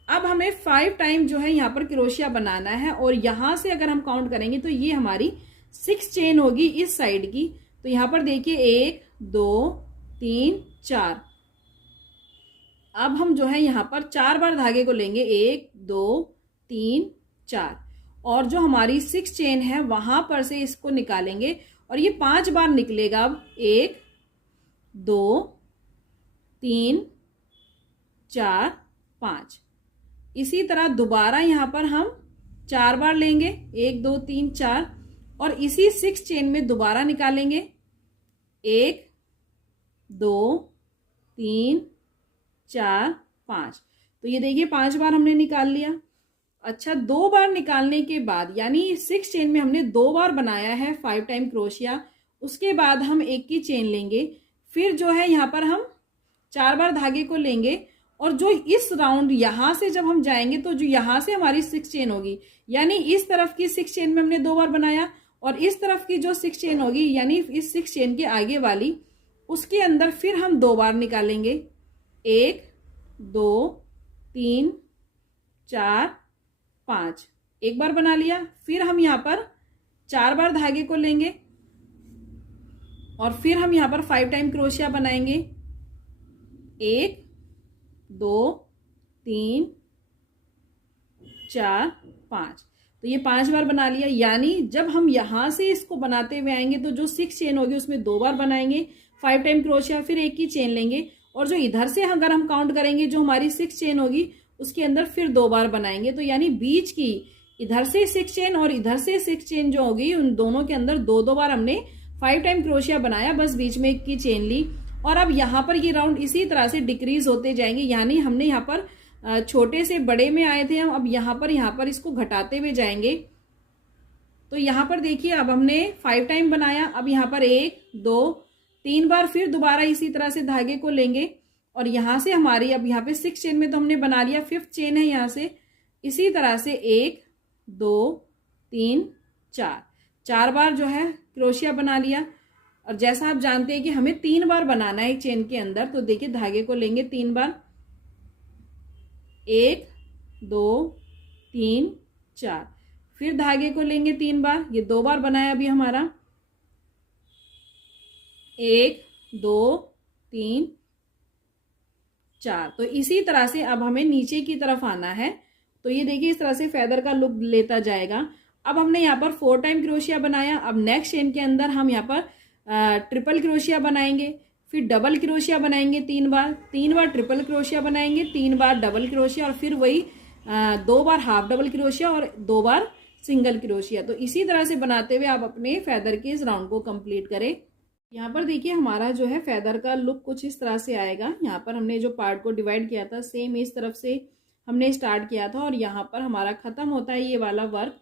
अब हमें 5 टाइम जो है यहाँ पर क्रोशिया बनाना है और यहाँ से अगर हम काउंट करेंगे तो ये हमारी 6 चेन होगी इस साइड की। तो यहाँ पर देखिए 1 2 3 4। अब हम जो है यहाँ पर 4 बार धागे को लेंगे, 1 2 3 4 और जो हमारी 6 चेन है वहां पर से इसको निकालेंगे और ये 5 बार निकलेगा। अब 1 2 3 4 5। इसी तरह दोबारा यहाँ पर हम 4 बार लेंगे, 1 2 3 4 और इसी 6 चेन में दोबारा निकालेंगे, 1 2 3 4 5। तो ये देखिए 5 बार हमने निकाल लिया। अच्छा, 2 बार निकालने के बाद यानी 6 चेन में हमने 2 बार बनाया है 5 टाइम क्रोशिया। उसके बाद हम एक की चेन लेंगे, फिर जो है यहाँ पर हम 4 बार धागे को लेंगे और जो इस राउंड यहाँ से जब हम जाएंगे तो जो यहाँ से हमारी 6 चेन होगी, यानी इस तरफ की 6 चेन में हमने 2 बार बनाया और इस तरफ की जो 6 चेन होगी यानी इस 6 चेन के आगे वाली, उसके अंदर फिर हम 2 बार निकालेंगे, 1 2 3 4 5। एक बार बना लिया। फिर हम यहाँ पर 4 बार धागे को लेंगे और फिर हम यहाँ पर 5 टाइम क्रोशिया बनाएंगे, 1 2 3 4 5। तो ये 5 बार बना लिया। यानी जब हम यहाँ से इसको बनाते हुए आएंगे तो जो 6 चेन होगी उसमें 2 बार बनाएंगे 5 टाइम क्रोशिया, फिर एक की चेन लेंगे और जो इधर से अगर हम काउंट करेंगे जो हमारी 6 चेन होगी उसके अंदर फिर 2 बार बनाएंगे। तो यानी बीच की इधर से 6 चेन और इधर से 6 चेन जो होगी उन दोनों के अंदर 2 बार हमने 5 टाइम क्रोशिया बनाया, बस बीच में एक की चेन ली। और अब यहाँ पर ये राउंड इसी तरह से डिक्रीज होते जाएंगे। यानी हमने यहाँ पर छोटे से बड़े में आए थे हम, अब यहाँ पर इसको घटाते हुए जाएंगे। तो यहाँ पर देखिए अब हमने 5 टाइम बनाया। अब यहाँ पर 1 2 3 बार फिर दोबारा इसी तरह से धागे को लेंगे और यहाँ से हमारी अब यहाँ पे 6 चेन में तो हमने बना लिया, 5th चेन है यहाँ से। इसी तरह से 1 2 3 4 बार जो है क्रोशिया बना लिया। और जैसा आप जानते हैं कि हमें 3 बार बनाना है एक चेन के अंदर, तो देखिए धागे को लेंगे 3 बार, 1 2 3 4। फिर धागे को लेंगे 3 बार, ये 2 बार बनाया अभी हमारा, 1 2 3 4। तो इसी तरह से अब हमें नीचे की तरफ आना है। तो ये देखिए इस तरह से फेदर का लुक लेता जाएगा। अब हमने यहाँ पर 4 टाइम क्रोशिया बनाया। अब नेक्स्ट चेन के अंदर हम यहाँ पर ट्रिपल क्रोशिया बनाएंगे, फिर डबल क्रोशिया बनाएंगे 3 बार, 3 बार ट्रिपल क्रोशिया बनाएंगे, 3 बार डबल क्रोशिया और फिर वही 2 बार हाफ डबल क्रोशिया और 2 बार सिंगल क्रोशिया। तो इसी तरह से बनाते हुए आप अपने फेदर के इस राउंड को कंप्लीट करें। यहाँ पर देखिए हमारा जो है फेदर का लुक कुछ इस तरह से आएगा। यहाँ पर हमने जो पार्ट को डिवाइड किया था सेम इस तरफ से हमने स्टार्ट किया था और यहाँ पर हमारा खत्म होता है ये वाला वर्क।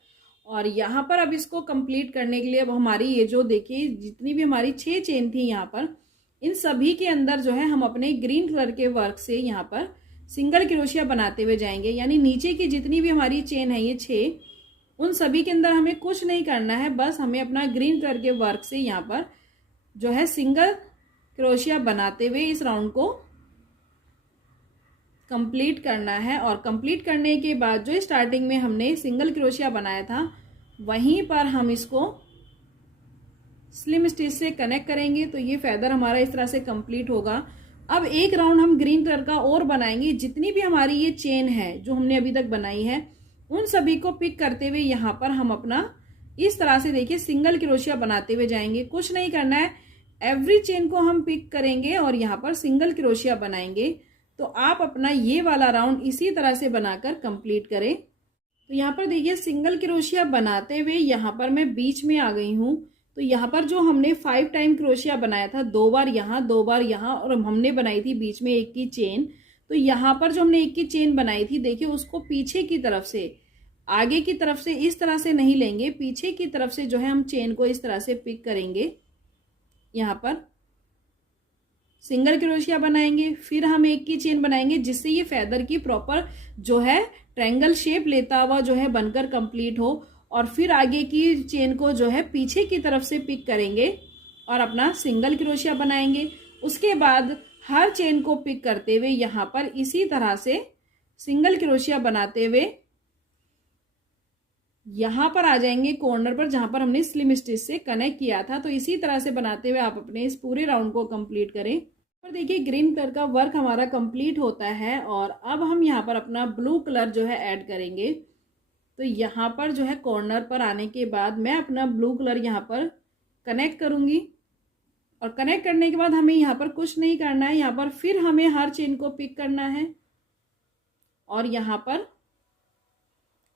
और यहाँ पर अब इसको कंप्लीट करने के लिए अब हमारी ये जो देखिए जितनी भी हमारी 6 चेन थी यहाँ पर, इन सभी के अंदर जो है हम अपने ग्रीन कलर के वर्क से यहाँ पर सिंगल क्रोशिया बनाते हुए जाएंगे। यानी नीचे की जितनी भी हमारी चेन है ये 6, उन सभी के अंदर हमें कुछ नहीं करना है, बस हमें अपना ग्रीन कलर के वर्क से यहाँ पर जो है सिंगल क्रोशिया बनाते हुए इस राउंड को कंप्लीट करना है। और कंप्लीट करने के बाद जो स्टार्टिंग में हमने सिंगल क्रोशिया बनाया था वहीं पर हम इसको स्लिम स्टिच से कनेक्ट करेंगे। तो ये फेदर हमारा इस तरह से कंप्लीट होगा। अब एक राउंड हम ग्रीन कलर का और बनाएंगे। जितनी भी हमारी ये चेन है जो हमने अभी तक बनाई है उन सभी को पिक करते हुए यहाँ पर हम अपना इस तरह से देखिए सिंगल क्रोशिया बनाते हुए जाएंगे। कुछ नहीं करना है, एवरी चेन को हम पिक करेंगे और यहाँ पर सिंगल क्रोशिया बनाएंगे। तो आप अपना ये वाला राउंड इसी तरह से बनाकर कंप्लीट करें। तो यहाँ पर देखिए सिंगल क्रोशिया बनाते हुए यहाँ पर मैं बीच में आ गई हूँ। तो यहाँ पर जो हमने 5 टाइम क्रोशिया बनाया था, 2 बार यहाँ 2 बार यहाँ, और हमने बनाई थी बीच में एक की चेन। तो यहाँ पर जो हमने एक की चेन बनाई थी देखिए उसको पीछे की तरफ से, आगे की तरफ से इस तरह से नहीं लेंगे, पीछे की तरफ से जो है हम चेन को इस तरह से पिक करेंगे। यहाँ पर सिंगल क्रोशिया बनाएंगे, फिर हम एक की चेन बनाएंगे जिससे ये फेदर की प्रॉपर जो है ट्रायंगल शेप लेता हुआ जो है बनकर कंप्लीट हो। और फिर आगे की चेन को जो है पीछे की तरफ से पिक करेंगे और अपना सिंगल क्रोशिया बनाएंगे। उसके बाद हर चेन को पिक करते हुए यहाँ पर इसी तरह से सिंगल क्रोशिया बनाते हुए यहाँ पर आ जाएंगे कॉर्नर पर जहां पर हमने स्लिम स्टिच से कनेक्ट किया था। तो इसी तरह से बनाते हुए आप अपने इस पूरे राउंड को कंप्लीट करें। पर देखिए ग्रीन कलर का वर्क हमारा कंप्लीट होता है और अब हम यहाँ पर अपना ब्लू कलर जो है ऐड करेंगे। तो यहाँ पर जो है कॉर्नर पर आने के बाद मैं अपना ब्लू कलर यहाँ पर कनेक्ट करूंगी और कनेक्ट करने के बाद हमें यहाँ पर कुछ नहीं करना है। यहाँ पर फिर हमें हर चेन को पिक करना है और यहाँ पर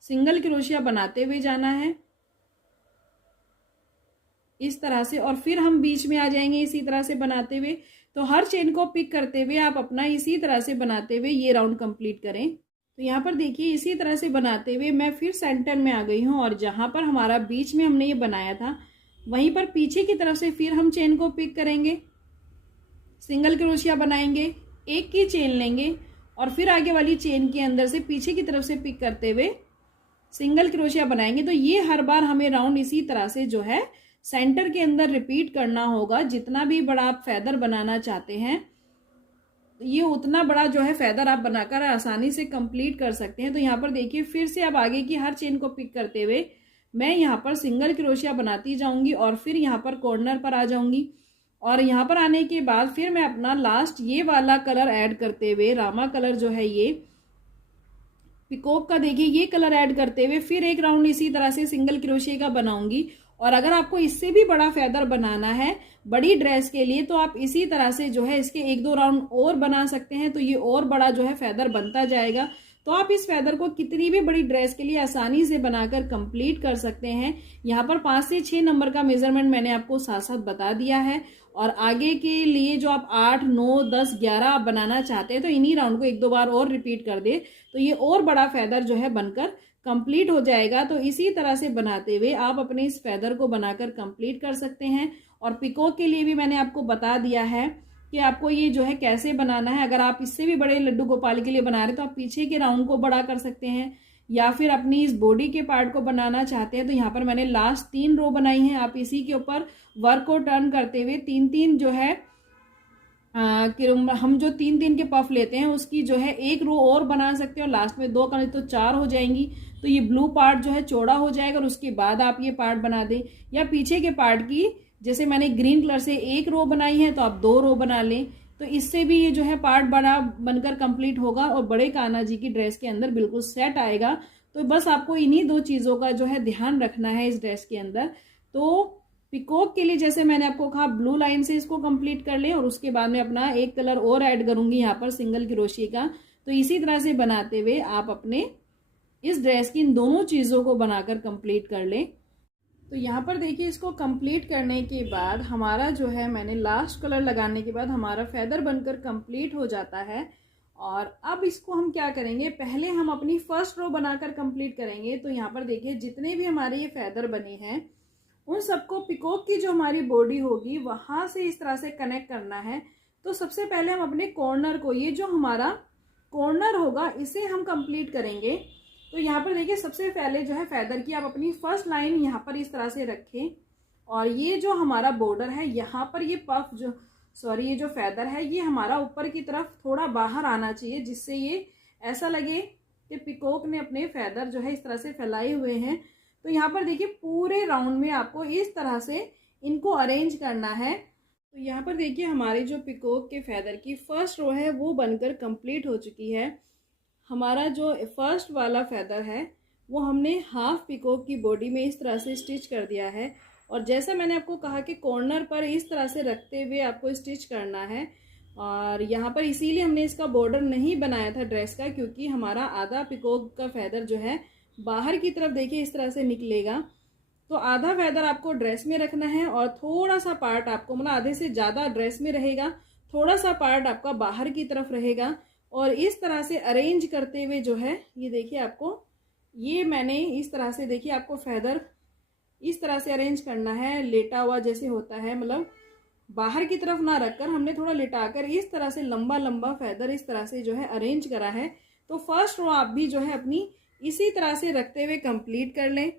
सिंगल क्रोशिया बनाते हुए जाना है इस तरह से, और फिर हम बीच में आ जाएंगे इसी तरह से बनाते हुए। तो हर चेन को पिक करते हुए आप अपना इसी तरह से बनाते हुए ये राउंड कंप्लीट करें। तो यहाँ पर देखिए इसी तरह से बनाते हुए मैं फिर सेंटर में आ गई हूँ और जहां पर हमारा बीच में हमने ये बनाया था वहीं पर पीछे की तरफ से फिर हम चेन को पिक करेंगे, सिंगल क्रोशिया बनाएंगे, एक की चेन लेंगे और फिर आगे वाली चेन के अंदर से पीछे की तरफ से पिक करते हुए सिंगल क्रोशिया बनाएंगे। तो ये हर बार हमें राउंड इसी तरह से जो है सेंटर के अंदर रिपीट करना होगा। जितना भी बड़ा आप फेदर बनाना चाहते हैं ये उतना बड़ा जो है फेदर आप बनाकर आसानी से कंप्लीट कर सकते हैं। तो यहाँ पर देखिए फिर से अब आगे की हर चेन को पिक करते हुए मैं यहाँ पर सिंगल क्रोशिया बनाती जाऊंगी और फिर यहाँ पर कॉर्नर पर आ जाऊंगी और यहाँ पर आने के बाद फिर मैं अपना लास्ट ये वाला कलर ऐड करते हुए, रामा कलर जो है ये पिकॉक का, देखिए ये कलर ऐड करते हुए फिर एक राउंड इसी तरह से सिंगल क्रोशिया का बनाऊंगी। और अगर आपको इससे भी बड़ा फेदर बनाना है बड़ी ड्रेस के लिए तो आप इसी तरह से जो है इसके 1-2 राउंड और बना सकते हैं। तो ये और बड़ा जो है फेदर बनता जाएगा। तो आप इस फेदर को कितनी भी बड़ी ड्रेस के लिए आसानी से बनाकर कंप्लीट कर सकते हैं। यहाँ पर 5 से 6 नंबर का मेजरमेंट मैंने आपको साथ साथ बता दिया है और आगे के लिए जो आप 8, 9, 10, 11 आप बनाना चाहते हैं तो इन्हीं राउंड को 1-2 बार और रिपीट कर दे तो ये और बड़ा फेदर जो है बनकर कंप्लीट हो जाएगा। तो इसी तरह से बनाते हुए आप अपने इस फेदर को बनाकर कंप्लीट कर सकते हैं। और पिकॉक के लिए भी मैंने आपको बता दिया है कि आपको ये जो है कैसे बनाना है। अगर आप इससे भी बड़े लड्डू गोपाल के लिए बना रहे हैं तो आप पीछे के राउंड को बड़ा कर सकते हैं या फिर अपनी इस बॉडी के पार्ट को बनाना चाहते हैं तो यहाँ पर मैंने लास्ट 3 रो बनाई हैं। आप इसी के ऊपर वर्क को टर्न करते हुए 3-3 जो है हम जो 3-3 के पफ लेते हैं उसकी जो है एक रो और बना सकते हैं और लास्ट में 2 करें तो 4 हो जाएंगी। तो ये ब्लू पार्ट जो है चौड़ा हो जाएगा और उसके बाद आप ये पार्ट बना दें। या पीछे के पार्ट की जैसे मैंने ग्रीन कलर से एक रो बनाई है तो आप 2 रो बना लें। तो इससे भी ये जो है पार्ट बड़ा बनकर कंप्लीट होगा और बड़े कान्हा जी की ड्रेस के अंदर बिल्कुल सेट आएगा। तो बस आपको इन्हीं 2 चीज़ों का जो है ध्यान रखना है इस ड्रेस के अंदर। तो पिकॉक के लिए जैसे मैंने आपको कहा ब्लू लाइन से इसको कंप्लीट कर लें और उसके बाद में अपना एक कलर और ऐड करूंगी यहाँ पर सिंगल क्रोशिया का। तो इसी तरह से बनाते हुए आप अपने इस ड्रेस की इन दोनों चीज़ों को बनाकर कंप्लीट कर लें। तो यहाँ पर देखिए इसको कंप्लीट करने के बाद हमारा जो है मैंने लास्ट कलर लगाने के बाद हमारा फेदर बनकर कंप्लीट हो जाता है। और अब इसको हम क्या करेंगे, पहले हम अपनी फर्स्ट रो बनाकर कंप्लीट करेंगे। तो यहाँ पर देखिए जितने भी हमारे ये फेदर बने हैं उन सबको पिकॉक की जो हमारी बॉडी होगी वहां से इस तरह से कनेक्ट करना है। तो सबसे पहले हम अपने कॉर्नर को, ये जो हमारा कॉर्नर होगा इसे हम कंप्लीट करेंगे। तो यहाँ पर देखिए सबसे पहले जो है फेदर की आप अपनी फर्स्ट लाइन यहाँ पर इस तरह से रखें और ये जो हमारा बॉर्डर है यहाँ पर ये पफ ये जो फेदर है ये हमारा ऊपर की तरफ थोड़ा बाहर आना चाहिए जिससे ये ऐसा लगे कि पिकॉक ने अपने फेदर जो है इस तरह से फैलाए हुए हैं। तो यहाँ पर देखिए पूरे राउंड में आपको इस तरह से इनको अरेंज करना है। तो यहाँ पर देखिए हमारे जो पिकॉक के फेदर की फर्स्ट रो है वो बनकर कंप्लीट हो चुकी है। हमारा जो फर्स्ट वाला फेदर है वो हमने हाफ पिकॉक की बॉडी में इस तरह से स्टिच कर दिया है। और जैसा मैंने आपको कहा कि कॉर्नर पर इस तरह से रखते हुए आपको स्टिच करना है। और यहाँ पर इसीलिए हमने इसका बॉर्डर नहीं बनाया था ड्रेस का, क्योंकि हमारा आधा पिकॉक का फैदर जो है बाहर की तरफ देखिए इस तरह से निकलेगा। तो आधा फैदर आपको ड्रेस में रखना है और थोड़ा सा पार्ट आपको, मतलब आधे से ज़्यादा ड्रेस में रहेगा, थोड़ा सा पार्ट आपका बाहर की तरफ रहेगा। और इस तरह से अरेंज करते हुए जो है ये देखिए आपको, ये मैंने इस तरह से देखिए आपको फैदर इस तरह से अरेंज करना है, लेटा हुआ जैसे होता है, मतलब बाहर की तरफ ना रखकर हमने थोड़ा लिटाकर इस तरह से लंबा लंबा फैदर इस तरह से जो है अरेंज करा है। तो फर्स्ट रो आप भी जो है अपनी इसी तरह से रखते हुए कंप्लीट कर लें।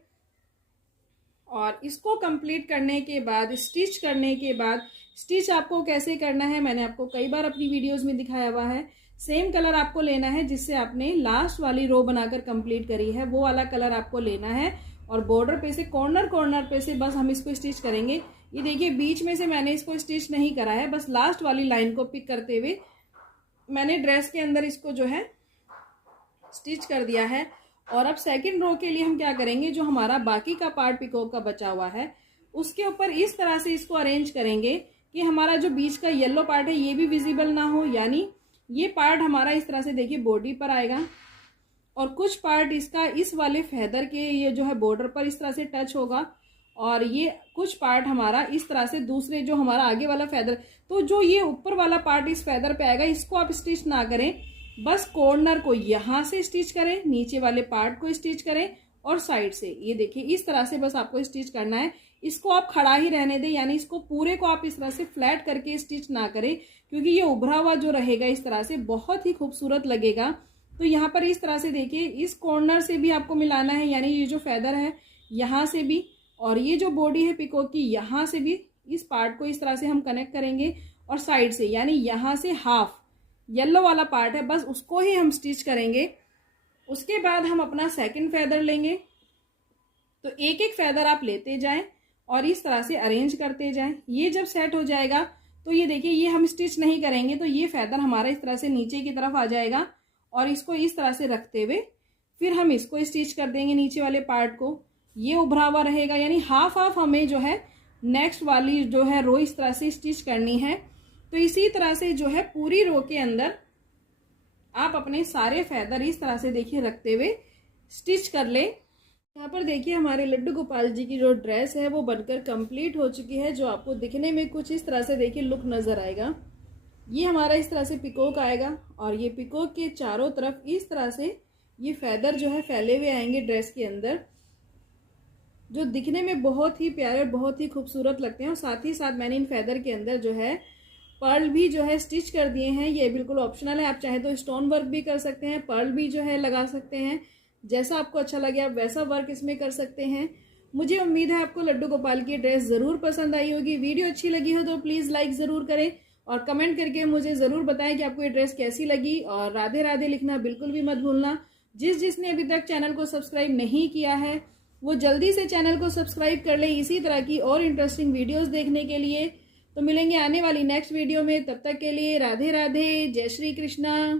और इसको कंप्लीट करने के बाद, स्टिच करने के बाद, स्टिच आपको कैसे करना है मैंने आपको कई बार अपनी वीडियोस में दिखाया हुआ है। सेम कलर आपको लेना है जिससे आपने लास्ट वाली रो बनाकर कंप्लीट करी है, वो वाला कलर आपको लेना है। और बॉर्डर पे से, कॉर्नर कॉर्नर पे से बस हम इसको स्टिच करेंगे। ये देखिए बीच में से मैंने इसको स्टिच नहीं करा है, बस लास्ट वाली लाइन को पिक करते हुए मैंने ड्रेस के अंदर इसको जो है स्टिच कर दिया है। और अब सेकंड रो के लिए हम क्या करेंगे, जो हमारा बाकी का पार्ट पिकॉक का बचा हुआ है उसके ऊपर इस तरह से इसको अरेंज करेंगे कि हमारा जो बीच का येलो पार्ट है ये भी विजिबल ना हो, यानी ये पार्ट हमारा इस तरह से देखिए बॉडी पर आएगा और कुछ पार्ट इसका इस वाले फैदर के ये जो है बॉर्डर पर इस तरह से टच होगा। और ये कुछ पार्ट हमारा इस तरह से दूसरे जो हमारा आगे वाला फैदर, तो जो ये ऊपर वाला पार्ट इस फैदर पे आएगा इसको आप स्टिच ना करें, बस कॉर्नर को यहाँ से स्टिच करें, नीचे वाले पार्ट को स्टिच करें और साइड से ये देखिए इस तरह से बस आपको स्टिच करना है। इसको आप खड़ा ही रहने दें, यानी इसको पूरे को आप इस तरह से फ्लैट करके स्टिच ना करें, क्योंकि ये उभरा हुआ जो रहेगा इस तरह से बहुत ही खूबसूरत लगेगा। तो यहाँ पर इस तरह से देखिए इस कॉर्नर से भी आपको मिलाना है, यानी ये जो फैदर है यहाँ से भी, और ये जो बॉडी है पिकॉक की यहाँ से भी इस पार्ट को इस तरह से हम कनेक्ट करेंगे। और साइड से यानी यहाँ से हाफ येलो वाला पार्ट है बस उसको ही हम स्टिच करेंगे। उसके बाद हम अपना सेकंड फैदर लेंगे। तो एक एक फैदर आप लेते जाएं और इस तरह से अरेंज करते जाएं। ये जब सेट हो जाएगा तो ये देखिए ये हम स्टिच नहीं करेंगे, तो ये फैदर हमारा इस तरह से नीचे की तरफ आ जाएगा। और इसको इस तरह से रखते हुए फिर हम इसको स्टिच कर देंगे नीचे वाले पार्ट को, ये उभरा हुआ रहेगा, यानी हाफ हाफ हमें जो है नेक्स्ट वाली जो है रो इस तरह से स्टिच करनी है। तो इसी तरह से जो है पूरी रो के अंदर आप अपने सारे फैदर इस तरह से देखिए रखते हुए स्टिच कर ले। यहाँ पर देखिए हमारे लड्डू गोपाल जी की जो ड्रेस है वो बनकर कंप्लीट हो चुकी है, जो आपको दिखने में कुछ इस तरह से देखिए लुक नजर आएगा। ये हमारा इस तरह से पिकॉक आएगा और ये पिकॉक के चारों तरफ इस तरह से ये फैदर जो है फैले हुए आएंगे ड्रेस के अंदर, जो दिखने में बहुत ही प्यारे और बहुत ही खूबसूरत लगते हैं। और साथ ही साथ मैंने इन फैदर के अंदर जो है पर्ल भी जो है स्टिच कर दिए हैं। ये बिल्कुल ऑप्शनल है, आप चाहे तो स्टोन वर्क भी कर सकते हैं, पर्ल भी जो है लगा सकते हैं, जैसा आपको अच्छा लगे आप वैसा वर्क इसमें कर सकते हैं। मुझे उम्मीद है आपको लड्डू गोपाल की ड्रेस ज़रूर पसंद आई होगी। वीडियो अच्छी लगी हो तो प्लीज़ लाइक ज़रूर करें और कमेंट करके मुझे ज़रूर बताएं कि आपको ये ड्रेस कैसी लगी। और राधे राधे लिखना बिल्कुल भी मत भूलना। जिसने अभी तक चैनल को सब्सक्राइब नहीं किया है वो जल्दी से चैनल को सब्सक्राइब कर ले इसी तरह की और इंटरेस्टिंग वीडियोस देखने के लिए। तो मिलेंगे आने वाली नेक्स्ट वीडियो में, तब तक के लिए राधे राधे, जय श्री कृष्णा।